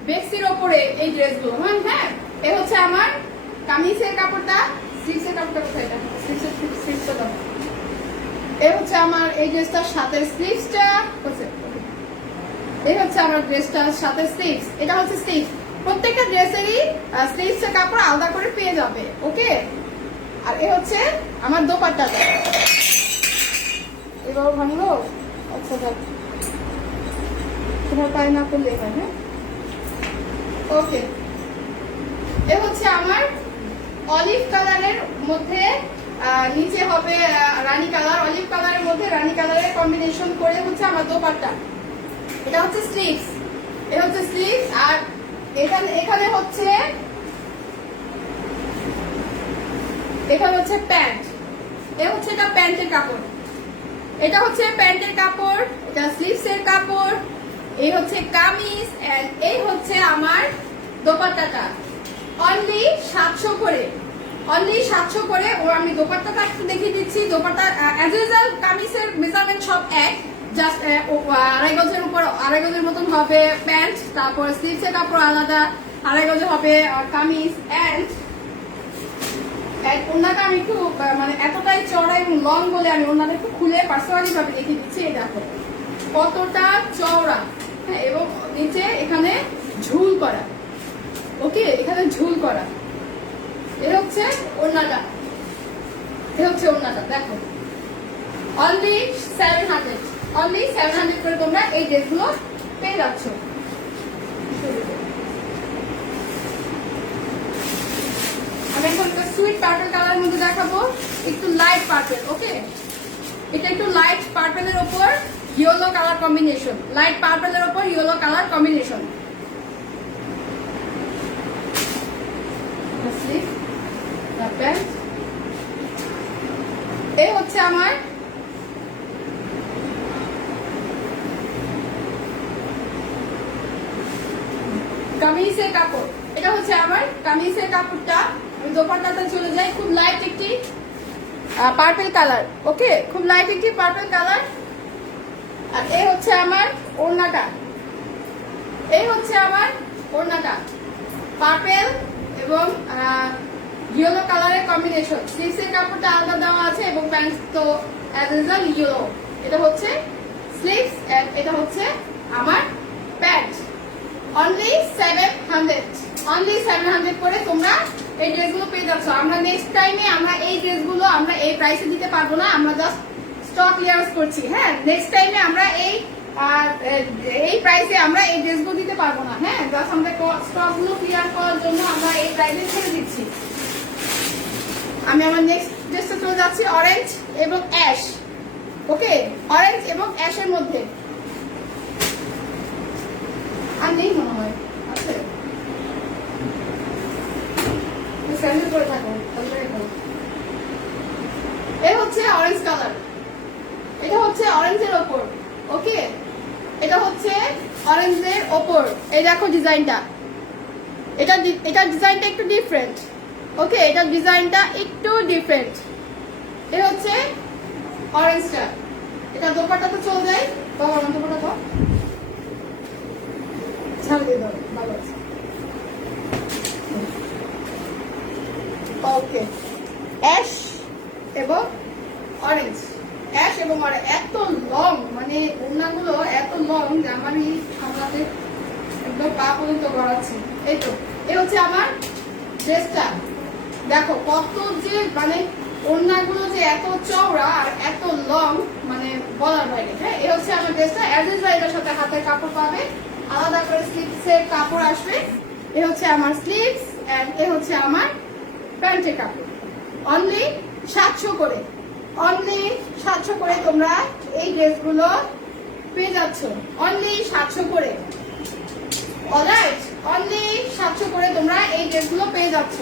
বেক্সির ওপরে এই ড্রেসগুলো। হ্যাঁ হ্যাঁ, এ হচ্ছে আমার কামিজের কাপড়টা, স্লিভসের কাপড়টা কোথায়, এটা স্লিভসটা দাও। এ হচ্ছে আমার এই ড্রেসটার সাথে স্লিভসটা, এই হচ্ছে আমার ড্রেসটার সাথে স্লিভস, এটা হচ্ছে স্লিভস। প্রত্যেকটা ড্রেসেরই স্লিভসের কাপড় আলাদা করে পেয়ে যাবে, ওকে। আর এ হচ্ছে আমার দোপাট্টাটা, এবার ভাঙলো, আচ্ছা যাক, তোমার পায়ে না করলে হয়। হ্যাঁ, ওকে, এ হচ্ছে আমার অলিভ কালারের মধ্যে, নিচে হবে রানী কালার, অলিভ কালারের মধ্যে রানী কালারের কম্বিনেশন করে হচ্ছে আমার দোপাট্টা। এটা হচ্ছে স্লিভস, এটা হচ্ছে স্লিভস। আর এখানে হচ্ছে প্যান্ট, এ হচ্ছে এটা প্যান্টের কাপড়, এটা হচ্ছে প্যান্টের কাপড়, এটা স্লিভস এর কাপড়, এই হচ্ছে কামিজ, এন্ড এই হচ্ছে আমার দোপাট্টাটা। অনলি 700 করে, অনলি 700 করে। ও আমি দোপাট্টাটা একটু দেখিয়ে দিচ্ছি। দোপাট্টা অ্যাজ ইউজুয়াল কামিজের মেজারমেন্ট সব এক, জাস্ট 2.5 গজের উপর 2.5 গজের মতন হবে প্যান্ট, তারপর স্লিভস এর কাপড় আলাদা 2.5 গজের হবে কামিজ। এন্ড ওনাটা আমি একটু মানে এতটাই চড়া এবং লং বলে আমি ওনাটা একটু খুলে পার্সোনালি ভাবে দেখিয়ে দিচ্ছি। এই দেখো কতটা চওড়া, হ্যাঁ, এবং নিচে এখানে ঝুল করা, ওকে, এখানে ঝুল করা। এ হচ্ছে ওড়নাটা, এ হচ্ছে ওড়নাটা, দেখো অনলি 700, অনলি 700 করে তোমরা এই ড্রেসগুলো পেয়ে যাচ্ছ। আমি এখন একটা সুইট পার্পল কালারের মধ্যে দেখাবো, একটু লাইট পার্পল, ওকে, এটা একটু লাইট পার্পলের ওপর ইয়েলো কালার কম্বিনেশন, লাইট পার্পলের উপর ইয়েলো কালার কম্বিনেশন। এই হচ্ছে আমার কামিজের কাপড়, এটা হচ্ছে আমার কামিজের কাপড়টা। আমি দোপাট্টাতে চলে যাই, খুব লাইট একটি পার্পল কালার, ওকে, খুব লাইট একটি পার্পল কালার। আর এই হচ্ছে আমার ওড়নাটা, এই হচ্ছে আমার ওড়নাটা পার্পল এবং ইয়েলো কালারের কম্বিনেশন। স্লিভসের কাপড়টা আলাদা দেওয়া আছে এবং প্যান্ট তো অ্যাজ ইউজুয়াল ইয়েলো। এটা হচ্ছে স্লিভস এন্ড এটা হচ্ছে আমার প্যান্ট। অনলি 700, অনলি 700 করে তোমরা এই ড্রেসগুলো পেয়ে যাচ্ছ। আমরা নেক্সট টাইমে আমরা এই ড্রেসগুলো আমরা এই প্রাইসে দিতে পারবো না, আমরা জাস্ট স্টক ক্লিয়ারেন্স করছি। হ্যাঁ, নেক্সট টাইমে আমরা এই প্রাইসে আমরা এই ড্রেসগুলো দিতে পারবো না। হ্যাঁ, জাস্ট আমাদের স্টকগুলো ক্লিয়ার করার জন্য আমরা এই প্রাইসে ছেড়ে দিচ্ছি। আমি আমার নেক্সট ড্রেসটা চলে যাচ্ছি অরেঞ্জ এবং অ্যাশ, ওকে, অরেঞ্জ এবং অ্যাশের মধ্যে। আর নেই মনে হয়, আছে স্যান্ডেল করে থাকো। এই হচ্ছে অরেঞ্জ কালার, এটা হচ্ছে অরেঞ্জের ওপর, ওকে, এটা হচ্ছে অরেঞ্জের ওপর। এই দেখো ডিজাইনটা, এটা ডিজাইনটা একটু ডিফারেন্ট, ওকে, এটা ডিজাইনটা একটু ডিফারেন্ট। এই হচ্ছে অরেঞ্জটা। এটা দোপাট্টাতে চলে যায়, বাবা আমার দোপাট্টা তো ছাড় দিয়ে দাও, ভালো আছে, ওকে। অ্যাশ এবং অরেঞ্জ, অ্যাশ এবং অরেঞ্জ, এত লং, মানে ওড়নাগুলো এত লং যে আমারই সামলাতে একদম পা পর্যন্ত গড়াচ্ছে। এই তো, এই হচ্ছে আমার ড্রেসটা। দেখো কত যে মানে ওড়নাগুলো যে এত চওড়া আর এত লং, মানে বলার বাইরে। হ্যাঁ, এই হচ্ছে আমার ড্রেসটা। অ্যাজ ইউজুয়াল এটার সাথে হাতের কাপড় পাবে, আলাদা করে স্লিভসের কাপড় আসবে। এ হচ্ছে আমার স্লিভস এন্ড এ হচ্ছে আমার প্যান্টের কাপড়। অনলি 700 করে, অনলি 700 করে তোমরা এই ড্রেসগুলো পেয়ে যাচ্ছ, অনলি 700 করে। অলরাইট, অনলি 700 করে তোমরা এই ড্রেসগুলো পেয়ে যাচ্ছ।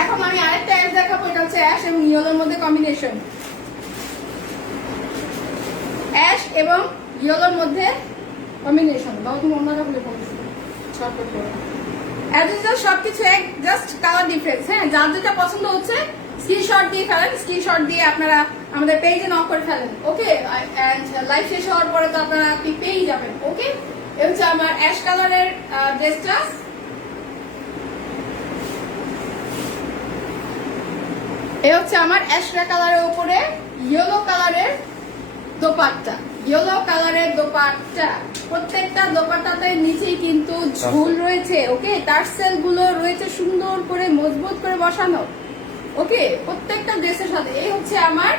এখন আমি আরেকটা অ্যাশ দেখাবো, এটা হচ্ছে অ্যাশ এবং ইয়েলোর মধ্যে কম্বিনেশন। অ্যাশ এবং ইয়েলোর মধ্যে কম্বিনেশন। বাবা তুমি অন্যটা বলে পড়েছো, শর্টকাট করে অ্যাজ ইউজুয়াল সবকিছু এক, জাস্ট কালার ডিফারেন্স। হ্যাঁ, যার যেটা পছন্দ হচ্ছে স্ক্রিনশট দিয়ে ফেলেন, স্ক্রিনশট দিয়ে আপনারা আমাদের পেজে নক করে ফেলেন, ওকে। এন্ড লাইভ শেষ হওয়ার পরে তো আপনারা আপনি পেয়েই যাবেন, ওকে। এই হচ্ছে আমার অ্যাশ কালারের ড্রেসটা। এই হচ্ছে আমার অ্যাশ কালারের উপরে ইয়েলো কালারের দোপাট্টা, ইয়েলো কালারের দোপাট্টা। প্রত্যেকটা দোপাট্টাতে নিচেই কিন্তু ঝুল রয়েছে, ওকে, টার্সেল গুলো রয়েছে সুন্দর করে মজবুত করে বসানো, ওকে, প্রত্যেকটা ড্রেসের সাথে। এই হচ্ছে আমার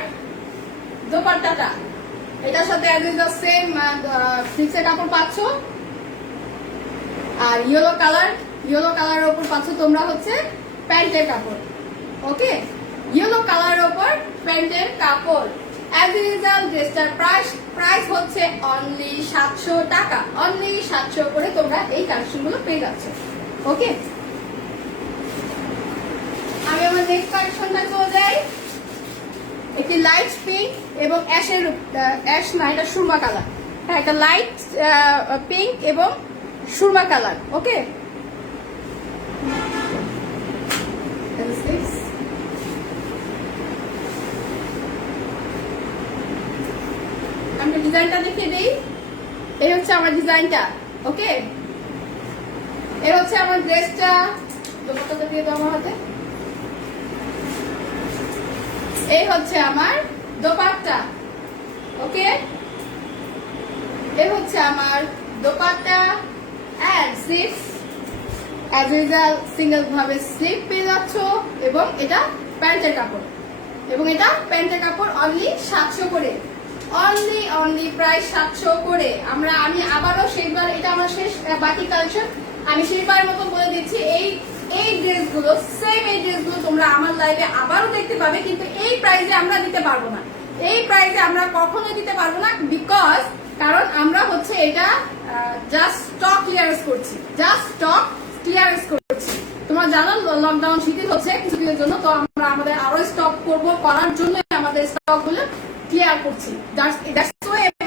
দোপাট্টাটা, এটার সাথে অ্যাজ ইউজুয়াল সেম স্লিভসের কাপড় পাচ্ছ। আর ইয়েলো কালারের উপর পাচ্ছ তোমরা হচ্ছে প্যান্টের কাপড়, ওকে, ইয়েলো কালারের উপর প্যান্টের কাপড়। অ্যাজ ইউজুয়াল ড্রেসটার প্রাইস হচ্ছে অনলি 700 টাকা, অনলি 700 করে তোমরা এই কালেকশনগুলো পেয়ে যাচ্ছ, ওকে। আমি আমার নেক্সট কালেকশনটা চলে যাই। একটি লাইট পিঙ্ক এবং অ্যাশ না, এটা সুরমা কালার। হ্যাঁ, একটা লাইট পিঙ্ক এবং সুরমা কালার, ওকে। আমি ডিজাইনটা দেখিয়ে দিই। এই হচ্ছে আমার ডিজাইনটা, ওকে। এর হচ্ছে আমার ড্রেসটা, দোপাট্টাটা দিয়ে দাও আমার হাতে। এই হচ্ছে আমার দোপাট্টা, ওকে। এই হচ্ছে আমার dupatta and sleeves, as usual single ভাবে স্লিভ পেয়ে যাচ্ছ। এবং এটা প্যান্টের কাপড়, এবং এটা প্যান্টের কাপড় অনলি 700 করে, অনলি প্রাইস 700 করে। আমি আবারও শেষবার, এটা আমার শেষ বাকি কালেকশন, আমি শেষবারের মতো বলে দিচ্ছি, এই ড্রেসগুলো সেম, এই ড্রেসগুলো তোমরা আমার লাইভে আবারও দেখতে পাবে, কিন্তু এই প্রাইসে আমরা দিতে পারবো না। এই প্রাইসে আমরা কখনোই দিতে পারবো না, বিকজ কারণ আমরা হচ্ছে এটা জাস্ট স্টক ক্লিয়ারেন্স করছি, জাস্ট স্টক ক্লিয়ারেন্স করছি। তোমরা জানো লকডাউন শিথিল হচ্ছে কিছুদিনের জন্য, তো আমরা আমাদের আরো স্টক করবো, করার জন্য আমাদের স্টক গুলো ক্লিয়ার করছি।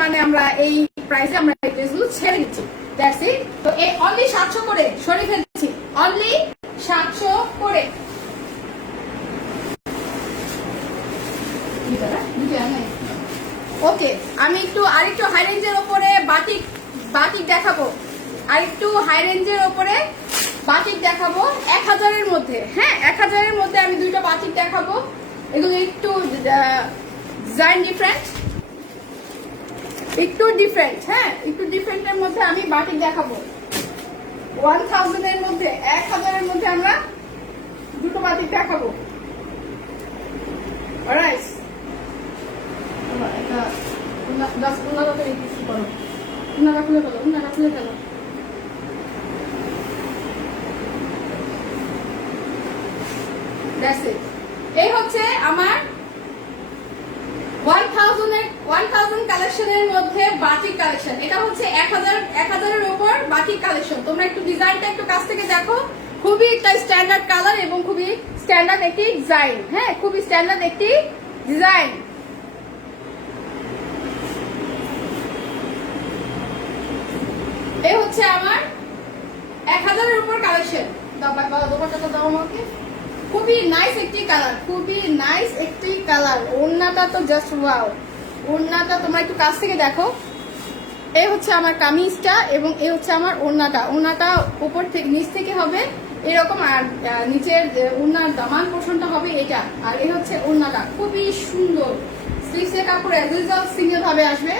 মানে আমরা এই প্রাইসে আমরা এই ড্রেসগুলো ছেড়ে দিচ্ছি। That's it. তো এই অনলি 700 করে সরিয়ে ফেলছি, অনলি 700 করে। ওকে, আমি একটু আরেকটু হাই রেঞ্জের ওপরে বাটিক দেখাবো, আরেকটু হাই রেঞ্জের ওপরে বাটিক দেখাবো 1000-এর মধ্যে। হ্যাঁ, 1000-এর মধ্যে আমি দুইটা বাটিক দেখাবো। এগুলো একটু ডিজাইন ডিফারেন্ট, একটু ডিফারেন্ট। হ্যাঁ, একটু ডিফারেন্টের মধ্যে আমি বাটিক দেখাবো। 1000-এর মধ্যে, 1000-এর মধ্যে আমরা দুটো বাটিক দেখাবো। অলরাইট, এই হচ্ছে আমার 1000 কালেকশনের মধ্যে বাটিক কালেকশন। এটা হচ্ছে 1000-এর উপর বাটিক কালেকশন। তোমরা একটু ডিজাইনটা একটু কাছ থেকে দেখো, খুবই একটা স্ট্যান্ডার্ড কালার এবং খুবই স্ট্যান্ডার্ড একটি ডিজাইন। হ্যাঁ, খুবই স্ট্যান্ডার্ড একটি ডিজাইন। এই হচ্ছে আমার 1000-এর উপর কালেকশন। দোপাট্টাটা দাও আমাকে। খুবই নাইস একটি কালার, খুবই নাইস একটি কালার। ওড়নাটা তো জাস্ট ওয়াও। ওড়নাটা তোমরা একটু কাছ থেকে দেখো। এই হচ্ছে আমার কামিজটা এবং এই হচ্ছে আমার ওড়নাটা। ওড়নাটা উপর থেকে নিচ থেকে হবে এরকম, আর নিচের ওড়নার দামান পোর্শনটা হবে এটা। আর এই হচ্ছে ওড়নাটা, খুবই সুন্দর। স্লিভসের কাপড় অ্যাজ ইউজুয়াল সিঙ্গেল ভাবে আসবে,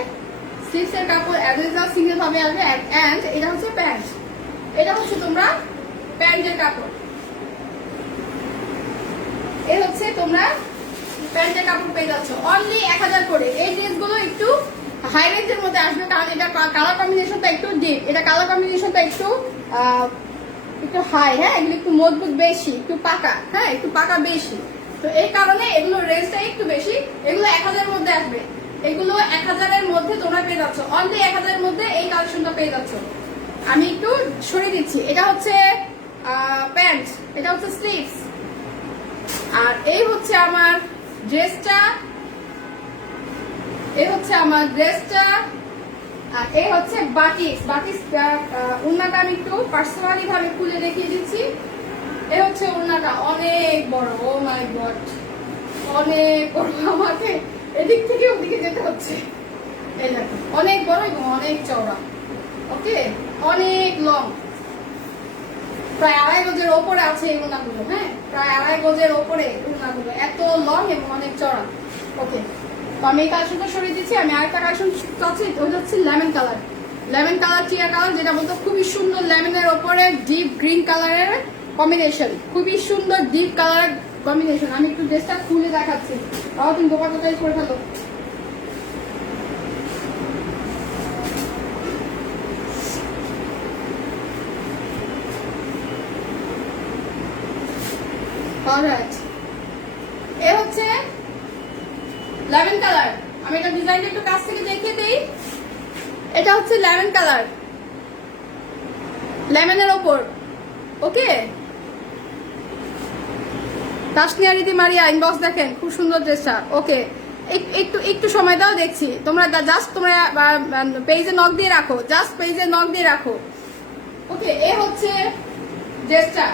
স্লিভসের কাপড় অ্যাজ ইউজুয়াল সিঙ্গেল ভাবে আসবে। এন্ড এটা হচ্ছে প্যান্ট, এটা হচ্ছে তোমরা প্যান্টের কাপড়। এই হচ্ছে তোমরা প্যান্টের কাপড় পেয়ে যাচ্ছ অনলি 1000 করে। এই ড্রেসগুলো একটু হাই রেঞ্জের মধ্যে আসবে, কারণ এটা কালার কম্বিনেশনটা একটু ডিপ, এটা কালার কম্বিনেশনটা একটু হাই। হ্যাঁ, এগুলো একটু মজবুত বেশি, একটু পাকা। হ্যাঁ, একটু পাকা বেশি, তো এই কারণে এগুলো রেঞ্জটা একটু বেশি। এগুলো 1000-এর মধ্যে আসবে, এগুলো 1000-এর মধ্যে তোমরা পেয়ে যাচ্ছ, অনলি 1000-এর মধ্যে এই কালেকশনটা পেয়ে যাচ্ছ। আমি একটু সরিয়ে দিচ্ছি। এটা হচ্ছে প্যান্ট, এটা হচ্ছে স্লিভস, আর এই হচ্ছে আমার ড্রেসটা, এই হচ্ছে আমার ড্রেসটা, আর এই হচ্ছে বাটিক। ওড়নাটা আমি একটু পার্সোনালি ভাবে খুলে দেখিয়ে দিচ্ছি। এই হচ্ছে ওড়নাটা, অনেক বড়। ও মাই গড, অনেক বড়। আমাকে এদিক থেকে ওদিকে যেতে হচ্ছে। এই দেখো, অনেক বড় এবং অনেক চওড়া। ওকে, অনেক লং, প্রায় 2.5 গজের ওপরে আছে এই ওড়নাগুলো। হ্যাঁ, প্রায় 2.5 গজের ওপরে ওড়নাগুলো, এত লং এবং অনেক চওড়া। ওকে, তো আমি এই কালেকশনটা সরিয়ে দিচ্ছি। আমি আরেকটা কালেকশন আছে, ওটা হচ্ছে লেমন কালার, লেমন কালার, টিয়ার কালার, যেটা বলতো খুবই সুন্দর। লেমনের ওপরে ডিপ গ্রিন কালারের কম্বিনেশন, খুবই সুন্দর ডিপ কালারের কম্বিনেশন। আমি একটু ড্রেসটা খুলে দেখাচ্ছি, তাও তুমি দোপাট্টাটাই করে ফেলো। অলরাইট, এ হচ্ছে লেমন কালার। আমি এটা ডিজাইনটা একটু কাছ থেকে দেখিয়ে দিই। এটা হচ্ছে লেমন কালার, লেমনের ওপর। ওকে, তাসনিয়া রীতি মারিয়া ইনবক্স দেখেন, খুব সুন্দর ড্রেসটা। ওকে, একটু সময় দাও, দেখছি। তোমরা জাস্ট তোমরা পেজে নক দিয়ে রাখো, জাস্ট পেজে নক দিয়ে রাখো। ওকে, এ হচ্ছে ড্রেসটা।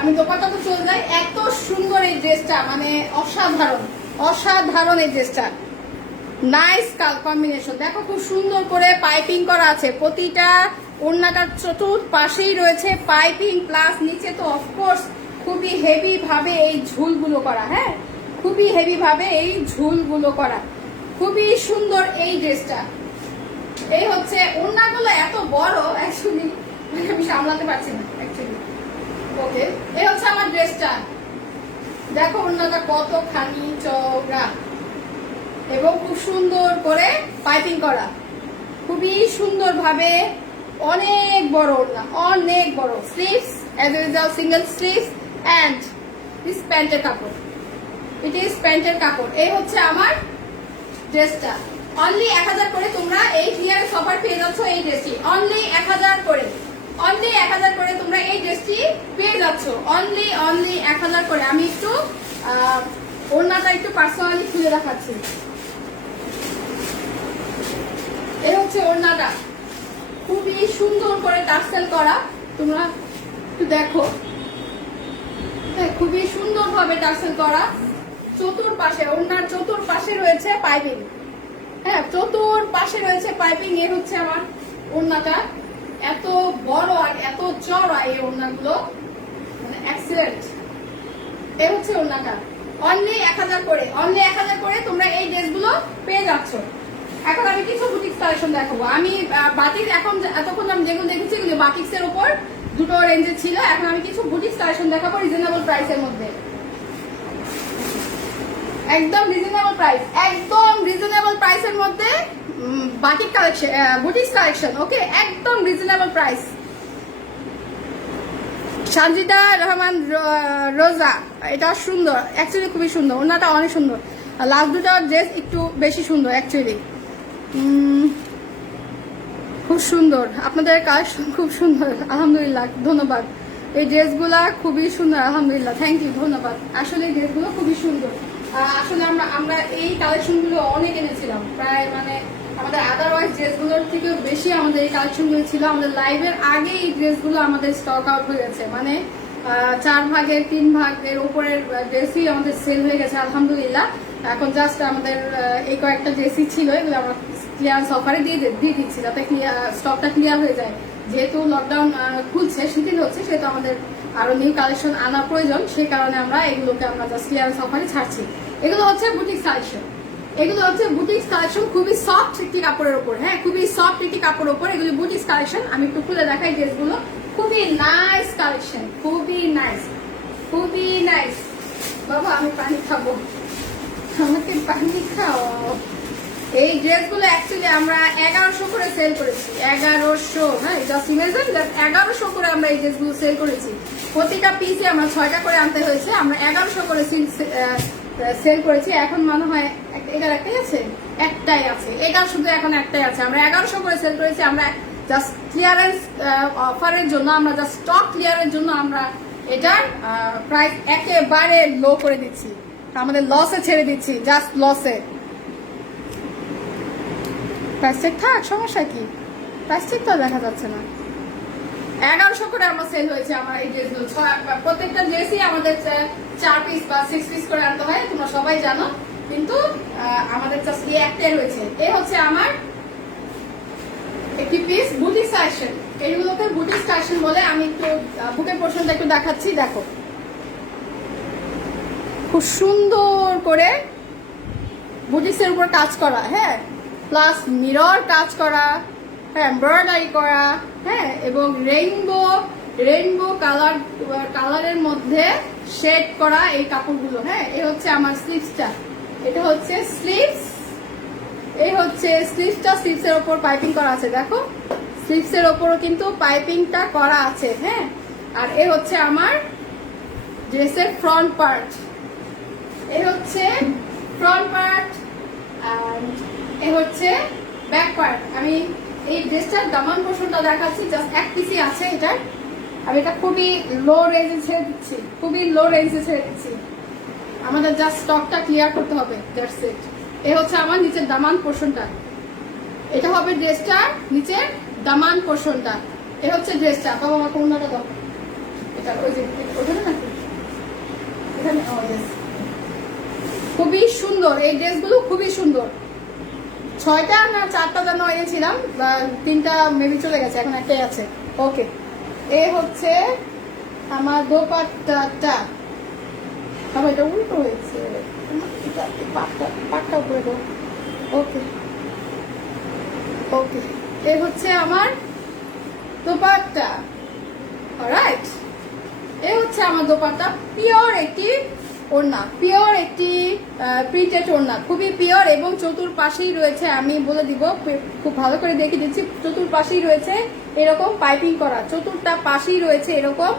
আমি দোপাট্টা তো চলে যাই। এত সুন্দর এই ড্রেসটা, মানে অসাধারণ, অসাধারণ এই ড্রেসটা। Nice combination. দেখো, খুব সুন্দর করে পাইপিং করা আছে। প্রতিটা ওড়নাটার চতুর্পাশেই রয়েছে পাইপিং, প্লাস নিচে তো অফকোর্স খুবই হেভি ভাবে এই ঝুলগুলো করা। হ্যাঁ, খুবই হেভি ভাবে এই ঝুলগুলো করা। খুবই সুন্দর এই ড্রেসটা। এই হচ্ছে ওড়নাগুলো এত বড়, অ্যাকচুয়ালি আমি সামলাতে পারছি না অ্যাকচুয়ালি। ওকে, এই হচ্ছে আমার ড্রেসটা। দেখো ওড়নাটা কতখানি চওড়া এবং খুব সুন্দর করে পাইপিং করা, খুবই সুন্দর ভাবে। অনেক বড় ওড়না, অনেক বড়। Sleeves as usual single sleeves, and this প্যান্টের কাপড়। ইট ইজ প্যান্টের কাপড়। এই হচ্ছে আমার ড্রেসটা। অনলি 1000 করে তোমরা এই ক্লিয়ারেন্স অফার পেয়ে যাচ্ছ এই ড্রেসটি। অনলি 1000 করে, অনলি 1000 করে তোমরা এই ড্রেসটি পেয়ে যাচ্ছ। অনলি 1000 করে। আমি একটু ওড়নাটা একটু পার্সোনালি খুলে দেখাচ্ছি। এই হচ্ছে ওড়নাটা, খুবই সুন্দর করে টার্সেল করা। তোমরা একটু দেখো, খুবই সুন্দর ভাবে টার্সেল করা। চতুর্পাশে, ওড়নার চতুর্পাশে রয়েছে পাইপিং। হ্যাঁ, চতুর্পাশে রয়েছে পাইপিং। এর হচ্ছে আমার ওড়নাটা, এত বড় আর এত চওড়া এই ওড়নাগুলো, মানে এক্সিলেন্ট। এর হচ্ছে ওড়নাটা। অনলি 1000 করে, অনলি 1000 করে তোমরা এই ড্রেসগুলো পেয়ে যাচ্ছ। এখন আমি কিছু বুটিক কালেকশন দেখাবো। আমি বাটিক, এখন এতক্ষণ আমি যেগুলো দেখেছি এগুলো বাটিক্স এর উপর দুটো রেঞ্জে ছিল। এখন আমি কিছু বুটিক কালেকশন দেখাবো রিজনেবল প্রাইসের মধ্যে। একদম রিজনেবল প্রাইস, একদম রিজনেবল প্রাইসের মধ্যে বাটিক কালেকশন, বুটিক কালেকশন। ওকে, একদম রিজনেবল প্রাইস। সানজিদা রহমান রোজা, এটা সুন্দর, অ্যাকচুয়ালি খুবই সুন্দর। ওনাটা অনেক সুন্দর। লাস্ট দুটো ড্রেস একটু বেশি সুন্দর অ্যাকচুয়ালি, খুব সুন্দর। আপনাদের কালেকশন খুব সুন্দর, আলহামদুলিল্লাহ, ধন্যবাদ। এই ড্রেসগুলা খুবই সুন্দর, আলহামদুলিল্লাহ, থ্যাংক ইউ, ধন্যবাদ। আসলে এই ড্রেসগুলো খুবই সুন্দর। আসলে আমরা এই কালেকশনগুলো অনেক এনেছিলাম, প্রায় মানে আমাদের আদারওয়াইজ ড্রেসগুলোর থেকেও বেশি আমাদের এই কালেকশনগুলো ছিল। আমাদের লাইভের আগে এই ড্রেসগুলো আমাদের স্টক আউট হয়ে গেছে, মানে 4 ভাগের 3 ভাগের উপরের ড্রেসই আমাদের সেল হয়ে গেছে, আলহামদুলিল্লাহ। এখন জাস্ট আমাদের এই কয়েকটা ড্রেসই ছিল, এগুলো আমরা ক্লিয়ারেন্স অফারে দিয়ে দিচ্ছি যাতে স্টকটা ক্লিয়ার হয়ে যায়। যেহেতু লকডাউন খুলছে, শিথিল হচ্ছে, সেহেতু আমাদের আরো নিউ কালেকশন আনা প্রয়োজন। সেই কারণে আমরা এগুলোকে আমরা জাস্ট ক্লিয়ারেন্স অফারে ছাড়ছি। এগুলো হচ্ছে বুটিক কালেকশন, এগুলো হচ্ছে বুটিক কালেকশন, খুবই সফট একটি কাপড়ের উপর। হ্যাঁ, খুবই সফট একটি কাপড়ের উপর এগুলো বুটিক কালেকশন। আমি একটু খুলে দেখাই ড্রেসগুলো। খুবই নাইস কালেকশন, খুবই নাইস, খুবই নাইস। বাবা আমি পানি খাবো, আমাকে পানি খাও। এই ড্রেসগুলো অ্যাকচুয়ালি আমরা 1100 করে সেল করেছি, 1100। হ্যাঁ, জাস্ট ইমাজিন দ্যাট 1100 করে আমরা এই ড্রেসগুলো সেল করেছি। প্রতিটা পিসে আমরা 6টা করে আনতে হয়েছে। আমরা 1100 করে সেল করেছি। এখন মনে হয় এটার একটাই আছে, একটাই আছে, এটা শুধু এখন একটাই আছে। আমরা 1100 করে সেল করেছি। আমরা জাস্ট ক্লিয়ারেন্স অফারের জন্য, আমরা জাস্ট স্টক ক্লিয়ারের জন্য আমরা এটার প্রাইস একেবারে লো করে দিচ্ছি, আমাদের লসে ছেড়ে দিচ্ছি, জাস্ট লসে। প্লাস্টিক থাক, সমস্যা কি? প্লাস্টিক তো দেখা যাচ্ছে না। 1100 করে আমরা সেল হয়েছে আমার এই ড্রেসগুলো। প্রত্যেকটা ড্রেসই আমাদের 4 পিস বা 6 পিস করে আনতে হয়, তোমরা সবাই জানো, কিন্তু আমাদের জাস্ট এই একটাই রয়েছে। এই হচ্ছে আমার একটি পিস বুটিক কালেকশন। এইগুলোকে বুটিক কালেকশন বলে। আমি একটু বুকের পোর্শনটা একটু দেখাচ্ছি, দেখো খুব সুন্দর করে বুটিক্সের উপর কাজ করা। হ্যাঁ, প্লাস মিরর কাজ করা, হ্যাঁ, এমব্রয়ডারি করা, হ্যাঁ, এবং রেইনবো কালারের মধ্যে শেড করা এই কাপড়গুলো। হ্যাঁ, এই হচ্ছে আমার স্লিভসটা, এটা হচ্ছে স্লিভস, এই হচ্ছে স্লিভসটা। স্লিভসের ওপর পাইপিং করা আছে, দেখো স্লিভসের ওপরও কিন্তু পাইপিংটা করা আছে। হ্যাঁ, আর এ হচ্ছে আমার ড্রেসের ফ্রন্ট পার্ট, এ হচ্ছে ফ্রন্ট পার্ট, আর এ হচ্ছে ব্যাক পার্ট। আমি এই ড্রেসটার দামান পোর্শনটা দেখাচ্ছি, জাস্ট এক পিসই আছে এটার। আমি এটা খুবই লো রেঞ্জে ছেড়ে দিচ্ছি, খুবই লো রেঞ্জে ছেড়ে দিচ্ছি। আমাদের জাস্ট স্টকটা ক্লিয়ার করতে হবে, দ্যাটস ইট। এ হচ্ছে আমার নিচের দামান পোর্শনটা, এটা হবে ড্রেসটার নিচের দামান পোর্শনটা। এ হচ্ছে ড্রেসটা। বাবা আমার কোনটা দাও, এটা ওই যে ওখানে নাকি এখানে। খুবই সুন্দর এই ড্রেসগুলো, খুবই সুন্দর। 6টা না 4টা যেন এনেছিলাম, 3টা মেবি চলে গেছে, এখন একটাই আছে। ওকে, এ হচ্ছে আমার দোপাট্টাটা। আমার এটা উল্টো হয়েছে, পাটটা উপরে দাও। ওকে ওকে, এ হচ্ছে আমার দোপাট্টা। অলরাইট, এ হচ্ছে আমার দোপাট্টা। পিওর একটি ওড়না, পিওর একটি প্রিন্টেড ওড়না, খুবই পিওর। এবং চতুর্পাশেই রয়েছে, আমি বলে দিব, খুব ভালো করে দেখিয়ে দিচ্ছি, চতুর্পাশেই রয়েছে এরকম পাইপিং করা, চতুর্থা পাশেই রয়েছে এরকম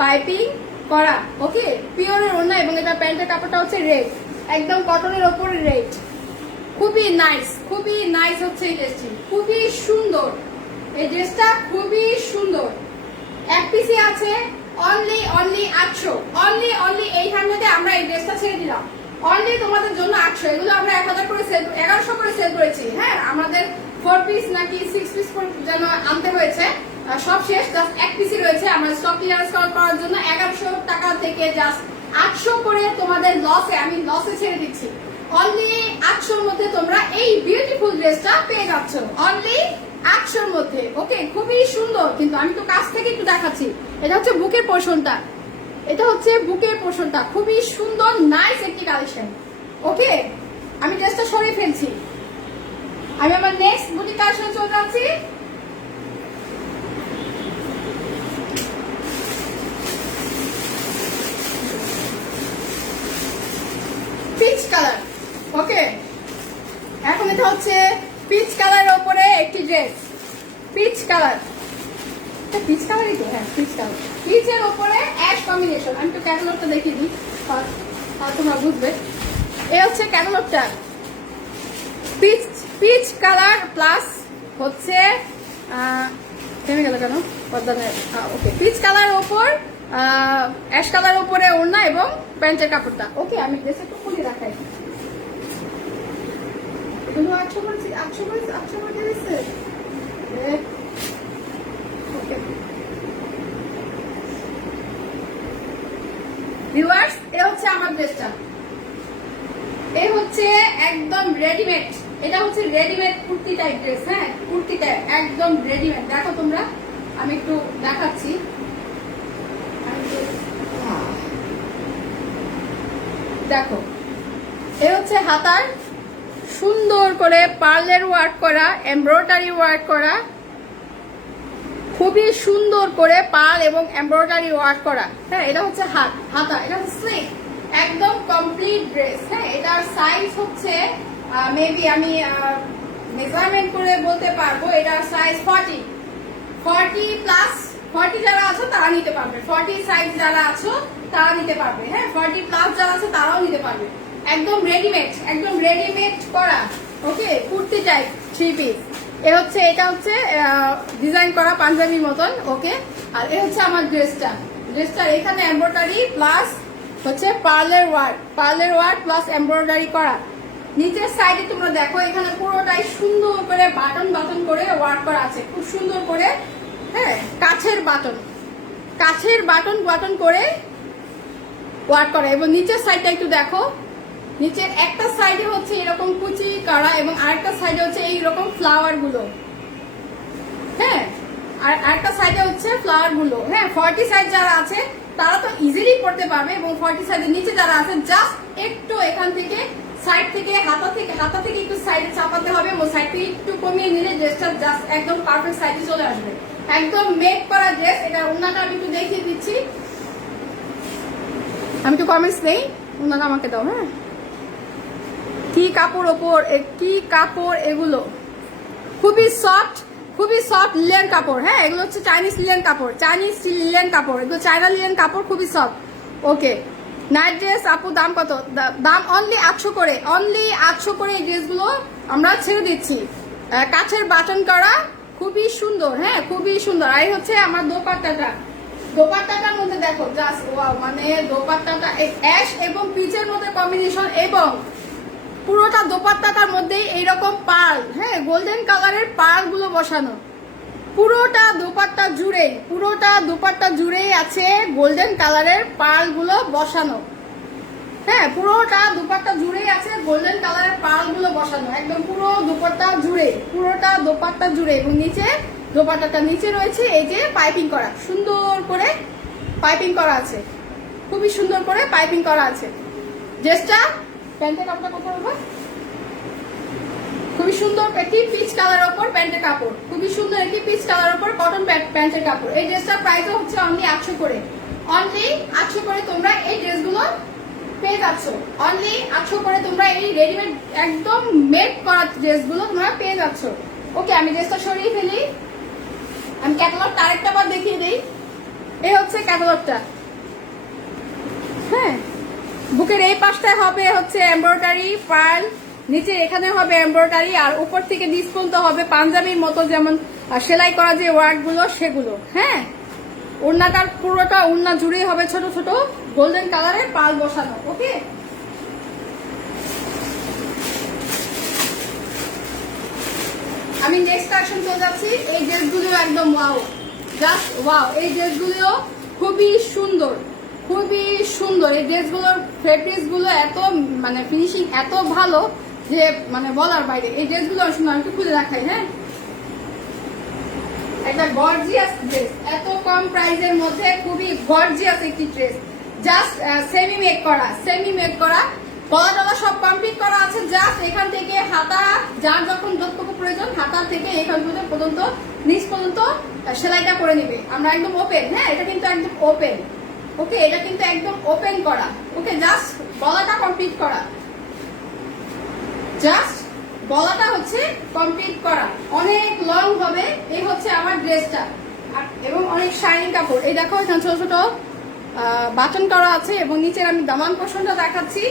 পাইপিং করা, ওকে, পিওরের ওড়না এবং এটা প্যান্টের কাপড়টা হচ্ছে রেড, একদম কটনের ওপর রেড, খুবই নাইস হচ্ছে এই ড্রেসটি, খুবই সুন্দর এই ড্রেসটা, খুবই সুন্দর। এক পিসি আছে, অনলি 800, অনলি 800 আমরা এই ড্রেসটা ছেড়ে দিলাম, অনলি তোমাদের জন্য 800। এগুলো আমরা 1000 করে সেল, 1100 করে সেল করেছি। হ্যাঁ, আমাদের 4 পিস নাকি 6 পিস যেন আনতে হয়েছে, সব শেষ, জাস্ট এক পিসই রয়েছে। আমরা স্টক ক্লিয়ারেন্স করার জন্য 1100 টাকা থেকে জাস্ট 800 করে তোমাদের আমি লসে ছেড়ে দিচ্ছি। অনলি 800 মধ্যে তোমরা এই বিউটিফুল ড্রেসটা পেয়ে যাচ্ছ, অনলি 800 মধ্যে। ওকে, খুবই সুন্দর, কিন্তু আমি তো কাছ থেকে একটু দেখাচ্ছি। এটা হচ্ছে বুকের পোর্শনটা, এটা হচ্ছে বুকের পোর্শনটা, খুবই সুন্দর নাইস একটি কালেকশন। ওকে, আমি ড্রেসটা সরিয়ে ফেলছি, আমি আমার নেক্সট বুটিক কালেকশনে চলে যাচ্ছি। পিচ কালার, ওকে, এখন এটা হচ্ছে পিচ কালারের উপরে একটি ড্রেস, পিচ কালার, পিচ কালারই তো, হ্যাঁ পিচ কালার, পিচের উপরে অ্যাশ কম্বিনেশন। আমি তো ক্যাটালগটা দেখিয়ে দিই, তোমরা বুঝবে। এই হচ্ছে ক্যাটালগটা, পিচ কালার প্লাস হচ্ছে থেমে গেল কেন, ওকে, পিচ কালার ওপর অ্যাশ কালার উপরে ওড়না এবং প্যান্টের কাপড়টা। ওকে, আমি ড্রেস একটু খুলে রাখাই, এগুলো 800 করেছি, 800 করে দিয়েছে। ওকে ভিউয়ার্স, এ হচ্ছে আমার ড্রেসটা, এ হচ্ছে একদম রেডিমেড, এটা হচ্ছে রেডিমেড কুর্তি টাইপ ড্রেস। হ্যাঁ, কুর্তি টাইপ একদম রেডিমেড। দেখো তোমরা, আমি একটু দেখাচ্ছি, দেখো, এ হচ্ছে হাতার সুন্দর করে পার্লের ওয়ার্ক করা, এমব্রয়ডারি ওয়ার্ক করা, খুবই সুন্দর করে পার্ল এবং এমব্রয়ডারি ওয়ার্ক করা। হ্যাঁ, এটা হচ্ছে হাতা, এটা হচ্ছে স্লিভ, একদম কমপ্লিট ড্রেস। হ্যাঁ, এটার সাইজ হচ্ছে মেবি আমি মেজারমেন্ট করে বলতে পারবো, এটার সাইজ 40 প্লাস, 40 যারা আছো তারা নিতে পারবে, 40 সাইজ যারা আছো তারা নিতে পারবে। হ্যাঁ, 40 প্লাস যারা আছে তারাও নিতে পারবে, একদম রেডিমেড করা। ওকে, কুর্তি টাইপ 3 পিস। এ হচ্ছে, এটা হচ্ছে ডিজাইন করা পাঞ্জাবির মতন। ওকে, আর এ হচ্ছে আমার ড্রেসটার এখানে এমব্রয়ডারি প্লাস হচ্ছে পার্লের ওয়ার্ক প্লাস এমব্রয়ডারি করা। নিচের সাইডে তোমরা দেখো, এখানে পুরোটাই সুন্দর করে বাটন করে ওয়ার্ক করা আছে, খুব সুন্দর করে। হ্যাঁ, কাছের বাটন করে ওয়ার্ক করা। এবং নিচের সাইডটা একটু দেখো, নিচের একটা সাইডে হচ্ছে এরকম কুচি করা এবং আরেকটা সাইডে হচ্ছে এইরকম ফ্লাওয়ার গুলো। হ্যাঁ, আর আরেকটা সাইডে হচ্ছে ফ্লাওয়ার গুলো। হ্যাঁ, 40 সাইজ যারা আছে তারা তো ইজিলি পড়তে পারবে, এবং 40 সাইজের নিচে যারা আছে জাস্ট একটু এখান থেকে সাইড থেকে হাতা থেকে একটু সাইডে চাপাতে হবে, এবং সাইড থেকে একটু কমিয়ে নিলে ড্রেসটা জাস্ট একদম পারফেক্ট সাইজে চলে আসবে, একদম মেক করা ড্রেস। এটা ওড়নাটা আমি একটু দেখিয়ে দিচ্ছি, আমি একটু কমেন্টস নেই, ওড়নাটা আমাকে দাও। হ্যাঁ, কি কাপড় এগুলো, খুবই সফট লিলেন কাপড়। হ্যাঁ, এগুলো হচ্ছে চাইনিজ লিলেন কাপড়, এগুলো চায়না লিলেন কাপড়, খুবই সফট। ওকে, নাইট ড্রেস আপু দাম কত? দাম অনলি 800 করে, এই ড্রেসগুলো আমরা ছেড়ে দিচ্ছি। কাছের বাটন করা, খুবই সুন্দর। হ্যাঁ, খুবই সুন্দর। আর এই হচ্ছে আমার দোপাট্টাটার মধ্যে দেখো, জাস্ট ওয়াও, মানে দোপাট্টাটা অ্যাশ এবং পিচের মধ্যে কম্বিনেশন, এবং পুরোটা দোপাট্টাটার মধ্যেই এইরকম পার্ল, হ্যাঁ, গোল্ডেন কালারের পার্ল গুলো বসানো, পুরোটা দোপাট্টা জুড়েই আছে গোল্ডেন কালারের পার্ল গুলো বসানো। হ্যাঁ, পুরোটা দোপাট্টা জুড়েই আছে গোল্ডেন কালারের পার্ল গুলো বসানো, একদম পুরোটা দোপাট্টা জুড়ে। এবং নিচে দোপাট্টাটা নিচে রয়েছে এই যে পাইপিং করা, সুন্দর করে পাইপিং করা আছে, খুবই সুন্দর করে পাইপিং করা আছে। ড্রেসটা প্যান্টের কাপড়টা কোথায় হবে? খুবই সুন্দর একটি পিচ কালার ওপর প্যান্টের কাপড়, খুবই সুন্দর একটি পিচ কালার ওপর কটন প্যান্টের কাপড়। এই ড্রেসটার প্রাইস হচ্ছে অনলি 800 করে, তোমরা এই ড্রেসগুলো পেয়ে যাচ্ছ। অনলি 800 করে তোমরা এই রেডিমেড একদম মেড করা ড্রেসগুলো তোমরা পেয়ে যাচ্ছ। ওকে, আমি ড্রেসটা সরিয়ে ফেলি, আমি ক্যাটালগটা আরেকটা বার দেখিয়ে দিই। এই হচ্ছে ক্যাটালগটা, হ্যাঁ, বুকের এই পাশটায় হবে হচ্ছে এমব্রয়ডারি পার্ল, নিচে এখানে হবে এমব্রয়ডারি, আর উপর থেকে নিচ পর্যন্ত হবে পাঞ্জাবির মতো যেমন সেলাই করা যে ওয়ার্কগুলো সেগুলো। হ্যাঁ, ওড়নাটার পুরোটা ওড়না জুড়েই হবে ছোট ছোট গোল্ডেন কালারের পাল বসানো। ওকে, আমি নেক্সট কালেকশন চলে যাচ্ছি। এই ড্রেসগুলো একদম ওয়াও, জাস্ট ওয়াও। এই ড্রেসগুলো খুবই সুন্দর, খুবই সুন্দর। এই ড্রেসগুলোর ফেব্রিক্স গুলো এত মানে ফিনিশিং এত ভালো যে মানে বলার বাইরে। এই ড্রেসগুলো সুন্দর, আমি একটু খুলে দেখাই। হ্যাঁ, একটা গর্জিয়াস ড্রেস, এত কম প্রাইসের মধ্যে খুবই গর্জিয়াস একটি ড্রেস, জাস্ট সেমি মেক করা, সেমি মেক করা, গলা টলা সব কমপ্লিট করা আছে। জাস্ট এখান থেকে হাতা, যার যখন যতটুকু প্রয়োজন হাতা থেকে এখান পর্যন্ত নিচ পর্যন্ত সেলাইটা করে নিবে। আমরা একদম ওপেন। হ্যাঁ, এটা কিন্তু একদম ওপেন। ওকে, এটা কিন্তু একদম ওপেন করা। ওকে, জাস্ট গলাটা কমপ্লিট করা, জাস্ট গলাটা হচ্ছে কমপ্লিট করা, অনেক লং হবে। এই হচ্ছে আমার ড্রেসটা, এবং অনেক শাইনিং কাপড়। এই দেখো এখানে ছোট ছোট বাটন করা আছে, এবং নিচের আমি দামান পোর্শনটা দেখাচ্ছি।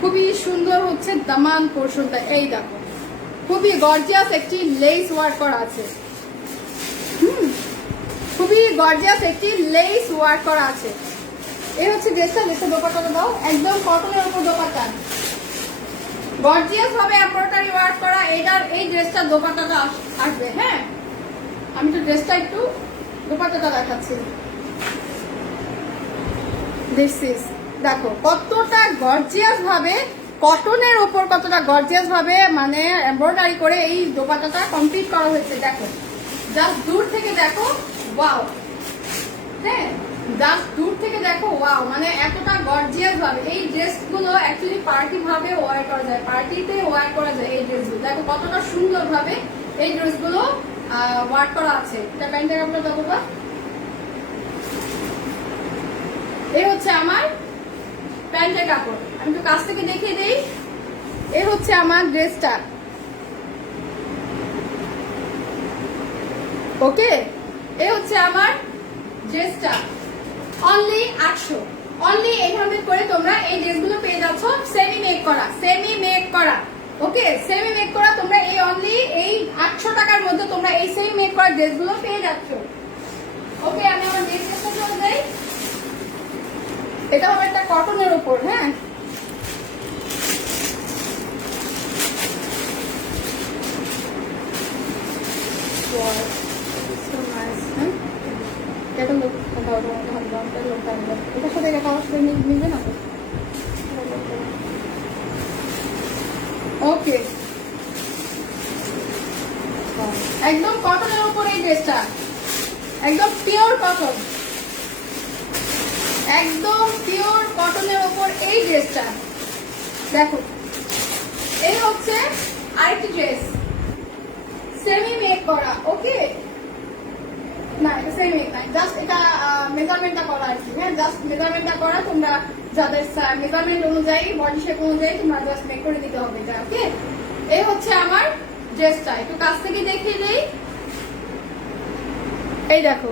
খুবই সুন্দর হচ্ছে দামান পোর্শনটা। এই দেখো খুবই গর্জিয়াস একটি লেস ওয়ার্ক করা আছে। খুবই গর্জিয়াস একটি লেস ওয়ার্ক করা আছে। এই হচ্ছে ড্রেসটা। ড্রেসের দোপাট্টাটা দাও, একদম কটনের উপর দোপাট্টা, গর্জিয়াস ভাবে এমব্রয়ডারি ওয়ার্ক করা। এই ড্রেসটার দোপাট্টাটা আসবে। হ্যাঁ, আমি তো ড্রেসটা একটু দোপাট্টাটা দেখাচ্ছি। দিস ইজ, দেখো কতটা গর্জিয়াস ভাবে কটনের ওপর কতটা গর্জিয়াস ভাবে মানে এমব্রয়ডারি করে এই দোপাট্টাটা কমপ্লিট করা হয়েছে। দেখো, জাস্ট দূর থেকে দেখো ওয়াও। হ্যাঁ, জাস্ট দূর থেকে দেখো ওয়াও, মানে এতটা গর্জিয়াস ভাবে এই ড্রেসগুলো অ্যাকচুয়ালি পার্টি ভাবে ওয়ার করা যায়, পার্টিতে ওয়ার করা যায়। এই ড্রেসগুলো দেখো কতটা সুন্দর ভাবে এই ড্রেসগুলো ওয়ার করা আছে। এটা প্যান্টের কাপড় দেখো বা, এই হচ্ছে আমার প্যান্টের কাপড়। আমি তো কাছ থেকে দেখিয়ে দেই। এই হচ্ছে আমার ড্রেসটা। ওকে, এই হচ্ছে আমার ড্রেসটা। অনলি 800, অনলি 800 করে তোমরা এই ড্রেসগুলো পেয়ে যাচ্ছ, সেমি মেক করা, সেমি মেক করা। ওকে, সেমি মেক করা তোমরা এই অনলি এই 800 টাকার মধ্যে তোমরা এই সেমি মেক করা ড্রেসগুলো পেয়ে যাচ্ছ। ওকে, আমি আমার ড্রেসটা চলে যাই। এটা হবে একটা কটনের উপর। হ্যাঁ, এটার সাথে এটা কালার সাথে মিলবে না। ওকে, একদম কটনের উপর এই ড্রেসটা, একদম পিওর কটন, একদম পিওর কটনের উপর এই ড্রেসটা। দেখো, এই হচ্ছে আরেকটি ড্রেস, সেমি মেক করা। ওকে, না এটা সেমি মেক না, জাস্ট এটা মেজারমেন্টটা করা আর কি। হ্যাঁ, জাস্ট মেজারমেন্টটা করা, তোমরা যাদের মেজারমেন্ট অনুযায়ী বডি শেপ অনুযায়ী তোমরা জাস্ট মেক করে দিতে হবে এটা। ওকে, এই হচ্ছে আমার ড্রেসটা। একটু কাছ থেকে দেখিয়ে দেই। এই দেখো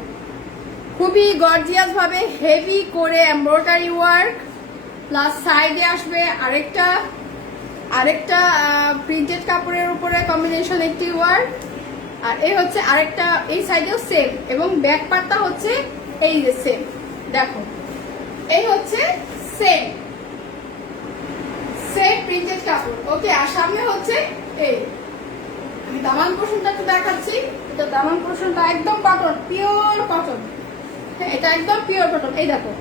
খুবই গর্জিয়াস ভাবে হেভি করে এমব্রয়ডারি ওয়ার্ক, প্লাস সাইডে আসবে আরেকটা প্রিন্টেড কাপড়ের উপরে কম্বিনেশন একটি ওয়ার্ক, আর এই হচ্ছে আরেকটা এই সাইডেও সেম, এবং ব্যাক পার্টটা হচ্ছে এই যে সেম। দেখো, এই হচ্ছে সেম প্রিন্টেড কাপড়। ওকে, আর সামনে হচ্ছে এই, আমি দামান পোর্শনটা একটু দেখাচ্ছি। এটা দামান পোর্শনটা একদম কটন, পিওর কটন। হ্যাঁ, এটা একদম পিওর কটন। এই দেখো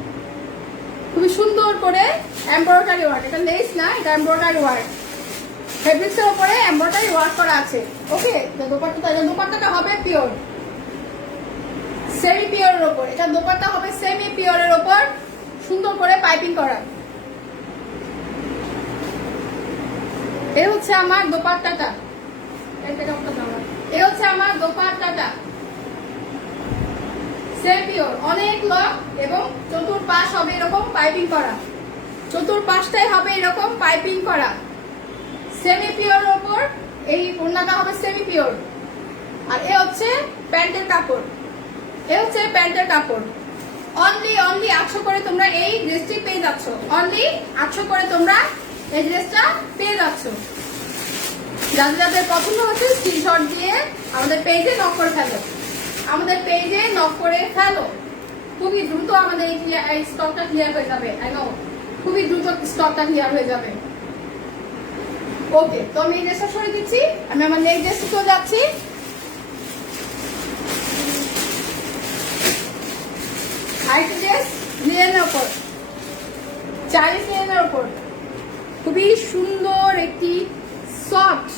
খুবই সুন্দর করে এমব্রয়ডারি ওয়ার্ক, এটা লেস না, এটা এমব্রয়ডারি ওয়ার্ক, ফেব্রিক্সের উপরে এমব্রয়ডারি ওয়ার্ক করা আছে। ওকে, দোপাট্টাটা হবে পিওর, সেমি পিওরের উপর। এটা দোপাট্টা হবে সেমি পিওরের উপর, সুন্দর করে পাইপিং করা। এই হচ্ছে আমার দোপাট্টাটা, এই হচ্ছে আমার দোপাট্টাটা, সেমি পিওর, অনেক লং, এবং চতুর্পাশ হবে এরকম পাইপিং করা, চতুর্পাশটাই হবে এরকম পাইপিং করা, সেমি পিওর উপর। এই ওড়নাটা হবে সেমি পিওর। আর এ হচ্ছে প্যান্টের কাপড়, এ হচ্ছে প্যান্টের কাপড়। অনলি 800 করে তোমরা এই ড্রেসটি পেয়ে যাচ্ছ। অনলি 800 করে তোমরা এই ড্রেসটা পেয়ে যাচ্ছ। যাদের যাদের পছন্দ হচ্ছে স্ক্রিনশট দিয়ে আমাদের পেজে নক করে ফেলো, আমাদের পেজে নক করে ফেলো। খুবই দ্রুত আমাদের এই স্টকটা ক্লিয়ার হয়ে যাবে। আই নো খুবই দ্রুত স্টকটা ক্লিয়ার হয়ে যাবে। ওকে, তো আমি এই ড্রেসটা সরিয়ে দিচ্ছি, আমি আমার নেক্সট ড্রেসে চলে যাচ্ছি। আরেকটি ড্রেস লিনেনের উপর, চাইনিজ লিনেনের উপর খুবই সুন্দর একটি সফট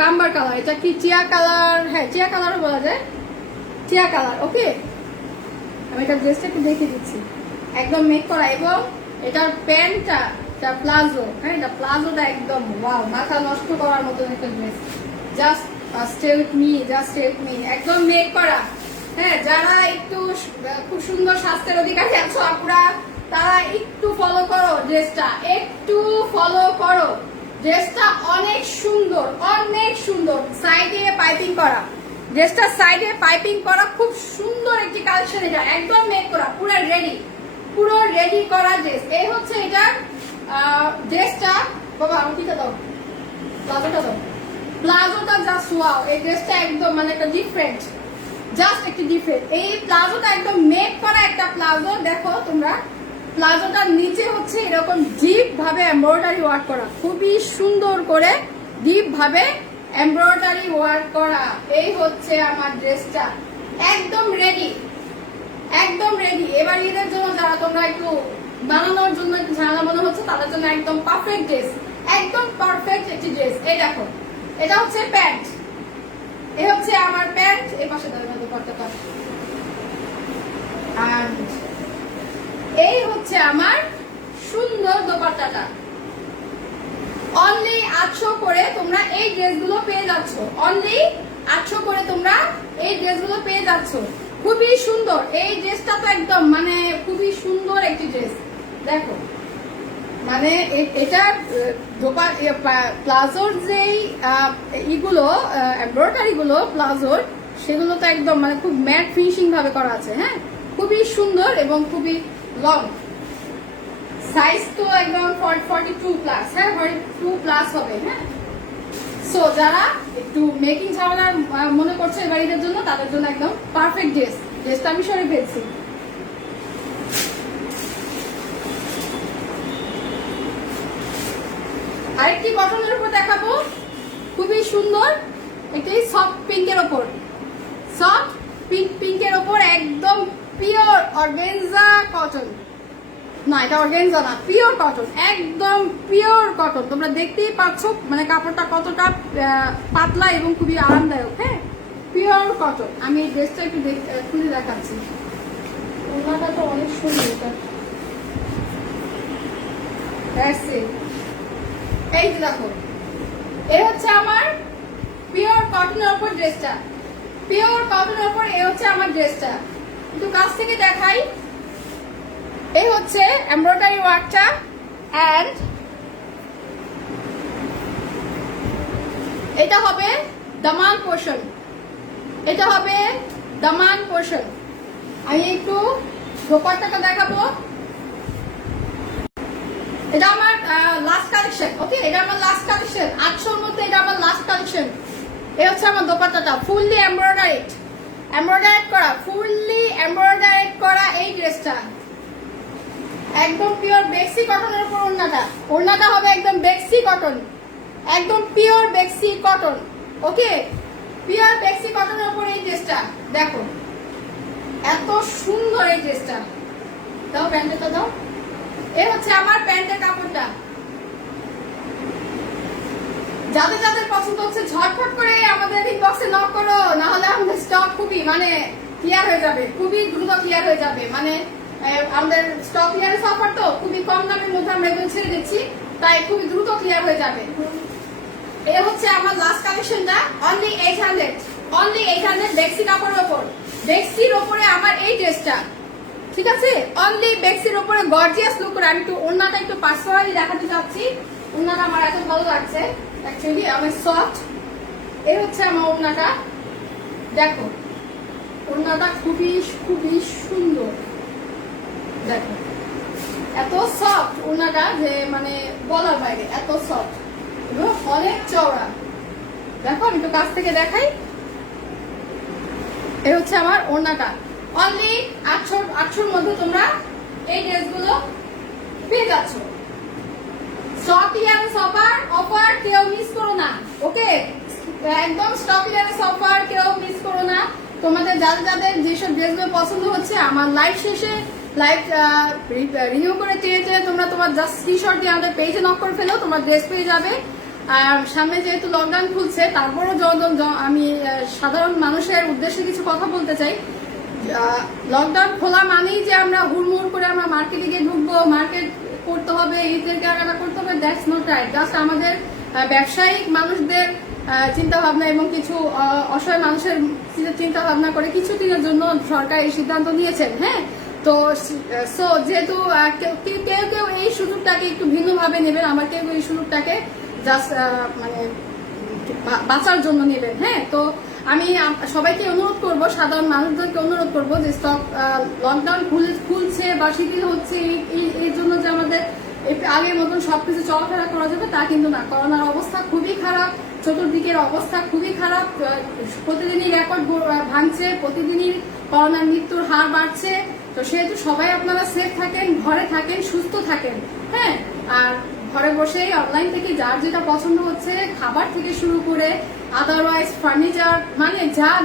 কাম্বার কালার। এটা কি চিয়া কালার? হ্যাঁ, চিয়া কালারও বলা যায়, চিয়া কালার। ওকে, আমি এটা ড্রেসটা একটু দেখিয়ে দিচ্ছি, একদম মেক করা। এবং এটার প্যান্টটা, এটা প্লাজো, হ্যাঁ এটা প্লাজোটা একদম ওয়াও, মাথা নষ্ট করার মতো একটা dress. Just stay with me, just stay with me, একদম মেক করা। হ্যাঁ, যারা একটু খুব সুন্দর স্বাস্থ্যের অধিকারী আছো আপুরা, তারা একটু ফলো করো ড্রেসটা, একটু ফলো করো। ড্রেসটা অনেক সুন্দর, অনেক সুন্দর। সাইডে পাইপিং করা, ড্রেসটা সাইডে পাইপিং করা, খুব সুন্দর একটি কালেকশন। এটা একদম মেক করা, পুরো রেডি, পুরো রেডি করা ড্রেস। এই হচ্ছে এটার ড্রেসটা। বাবা আউটিটা দাও, প্লাজোটা দাও, প্লাজোটা জাস্ট ওয়াও। এই ড্রেসটা একদম মানে একটা ডিফারেন্ট, জাস্ট একটি ডিফারেন্ট। এই প্লাজোটা একদম মেক করা একটা প্লাজো। দেখো তোমরা, প্লাজোটার নিচে হচ্ছে এরকম ডিপ ভাবে এমব্রয়ডারি ওয়ার্ক করা, খুবই সুন্দর করে ডিপ ভাবে এমব্রয়ডারি ওয়ার্ক করা। এই হচ্ছে আমার ড্রেসটা, একদম রেডি, একদম রেডি। এবার ঈদের জন্য যারা তোমরা একটু বানানোর জন্য একটু ঝামেলা মনে হচ্ছে, তাদের জন্য একদম পারফেক্ট ড্রেস, একদম পারফেক্ট একটি ড্রেস। এই দেখো, এটা হচ্ছে প্যান্ট, এই হচ্ছে আমার প্যান্ট। এই পাশে দাঁড়ানো দোপাট্টাটা, আর এই হচ্ছে আমার সুন্দর দোপাট্টাটা। অনলি 800 করে তোমরা এই ড্রেসগুলো পেয়ে যাচ্ছ, অনলি 800 করে তোমরা এই ড্রেসগুলো পেয়ে যাচ্ছ। খুবই সুন্দর এই ড্রেসটা, তো একদম মানে খুবই সুন্দর একটি ড্রেস। দেখো মানে এটার প্লাজোর যেই ইগুলো এমব্রয়ডারি গুলো প্লাজোর, সেগুলো তো একদম মানে খুব ম্যাট ফিনিশিং ভাবে করা আছে। হ্যাঁ, খুবই সুন্দর এবং খুবই লং। সাইজ তো একদম 42 প্লাস, হ্যাঁ 42 প্লাস হবে। হ্যাঁ, সো যারা একটু মেকিং ঝামেলার মনে করছে এবার ঈদের জন্য, তাদের জন্য একদম পারফেক্ট ড্রেস। ড্রেসটা আমি সরে ফেলছি। আরেকটি কটনের উপর দেখাবো, খুবই সুন্দর একটি সফট পিঙ্কের ওপর, সফট পিঙ্কের ওপর একদম পিওর অর্গানজা কটন। না, এটা অর্গানজা না, পিওর কটন, একদম পিওর কটন। তোমরা দেখতেই পাচ্ছ মানে কাপড়টা কতটা পাতলা এবং খুবই আরামদায়ক। হ্যাঁ, পিওর কটন। আমি এই ড্রেসটা একটু খুলে দেখাচ্ছি, ওনাটা তো অনেক সুন্দর। এই যে দেখো, এই হচ্ছে আমার পিওর কটনের উপর ড্রেসটা, পিওর কটনের উপর এই হচ্ছে আমার ড্রেসটা। একটু কাছ থেকে দেখাই। এই হচ্ছে এমব্রয়ডারি ওয়ার্কটা, এন্ড এটা হবে দামান পোর্শন, এটা হবে দামান পোর্শন। আমি একটু দোপাট্টাটা দেখাবো। এটা আমার লাস্ট কালেকশন। ওকে, এটা আমার লাস্ট কালেকশন, 800-র মধ্যে এটা আমার লাস্ট কালেকশন। এই হচ্ছে আমার দোপাট্টাটা, ফুললি এমব্রয়ডারি করা, ফুললি এমব্রয়ডারি করা এই ড্রেসটা। একদম পিওর বেক্সি কটনের উপর ওড়নাটা, ওড়নাটা হবে একদম বেক্সি কটন, একদম পিওর বেক্সি কটন। ওকে, পিওর বেক্সি কটনের উপর এই ড্রেসটা। দেখো এত সুন্দর এই ড্রেসটা। দাও প্যান্টটা দাও। এই হচ্ছে আমার প্যান্টের কাপড়টা। যাদের যাদের পছন্দ হচ্ছে ঝটফট করে আমাদের ইনবক্সে নক করো, না হলে আমাদের স্টক খুবই মানে ক্লিয়ার হয়ে যাবে, খুবই দ্রুত ক্লিয়ার হয়ে যাবে। মানে আমাদের স্টক ক্লিয়ারেন্স অফার তো খুবই কম দামের মধ্যে আমরা এগুলো ছেড়ে দিচ্ছি, তাই খুবই দ্রুত ক্লিয়ার হয়ে যাবে। এই হচ্ছে আমার লাস্ট কালেকশনটা, অনলি 800, অনলি 800 বেক্সি কাপড়ের ওপর, বেক্সির ওপরে আমার এই ড্রেসটা। ঠিক আছে, অনলি বেক্সির ওপরে গর্জিয়াস লুক করে। আমি একটু ওড়নাটা একটু পার্সোনালি দেখাতে চাচ্ছি। ওড়নাটা আমার এত ভালো লাগছে, অ্যাকচুয়ালি আমার সফট। এই হচ্ছে আমার ওড়নাটা, দেখো ওড়নাটা খুবই খুবই সুন্দর, দেখো এত সফট ওনাটা যে মানে বলার বাইরে, এত সফট এবং অনেক চওড়া। দেখো আমি তো কাছ থেকে দেখাই, এই হচ্ছে আমার ওড়নাটা। অনলি 800 মধ্যে তোমরা এই ড্রেসগুলো পেয়ে যাচ্ছ। স্টক ক্লিয়ারেন্স অফার কেউ মিস করো না, ওকে? একদম স্টক ক্লিয়ারেন্স অফার কেউ মিস করো না। তোমাদের যাদের যেসব ড্রেসগুলো পছন্দ হচ্ছে আমার লাইভ শেষে লাইভ রিনিউ করে চেয়েছে তোমরা তোমার জাস্ট স্ক্রিনশট দিয়ে আমাদের পেজে নক করে ফেলো, তোমার ড্রেস পেয়ে যাবে। আর সামনে যেহেতু লকডাউন খুলছে, তারপরেও আমি সাধারণ মানুষের উদ্দেশ্যে কিছু কথা বলতে চাই। লকডাউন খোলা মানেই যে আমরা হুড়মুড় করে আমরা মার্কেটে গিয়ে ঢুকবো, মার্কেট করতে হবে, ঈদের কেনাকাটা করতে হবে, দ্যাটস নট রাইট। জাস্ট আমাদের ব্যবসায়িক মানুষদের চিন্তা ভাবনা এবং কিছু অসহায় মানুষের চিন্তা ভাবনা করে কিছু দিনের জন্য সরকার এই সিদ্ধান্ত নিয়েছেন। হ্যাঁ, তো যেহেতু কেউ কেউ এই সুযোগটাকে একটু ভিন্নভাবে নেবেন, আমার কেউ এই সুযোগটাকে জাস্ট মানে বাঁচার জন্য নেবেন। হ্যাঁ, তো আমি সবাইকে অনুরোধ করব, সাধারণ মানুষদেরকে অনুরোধ করব যে স্টক লকডাউন খুলছে বা শিথিল হচ্ছে এই জন্য যে আমাদের আগের মতন সবকিছু চলাফেরা করা যাবে তা কিন্তু না। করোনার অবস্থা খুবই খারাপ, চতুর্দিকের অবস্থা খুবই খারাপ, প্রতিদিনই রেকর্ড ভাঙছে, প্রতিদিনই করোনার মৃত্যুর হার বাড়ছে। তো সেহেতু সবাই আপনারা সেফ থাকেন, ঘরে থাকেন, সুস্থ থাকেন। হ্যাঁ, আর ঘরে বসেই অনলাইন থেকে যার যেটা পছন্দ হচ্ছে, খাবার থেকে শুরু করে আদারওয়াইজ ফার্নিচার, মানে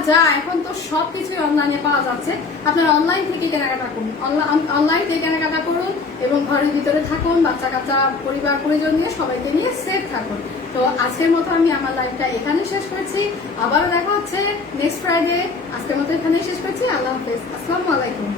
যা এখন তো সবকিছুই অনলাইনে পাওয়া যাচ্ছে। আপনারা অনলাইন থেকে কেনাকাটা করুন, অনলাইন থেকে কেনাকাটা করুন এবং ঘরের ভিতরে থাকুন, বাচ্চা কাচ্চা পরিবার পরিজন নিয়ে সবাইকে নিয়ে সেফ থাকুন। তো আজকের মতো আমি আমার লাইফটা এখানে শেষ করেছি, আবারও দেখা হচ্ছে নেক্সট ফ্রাইডে। আজকের মতো এখানে শেষ করছি। আল্লাহ হাফেজ, আসসালামু আলাইকুম।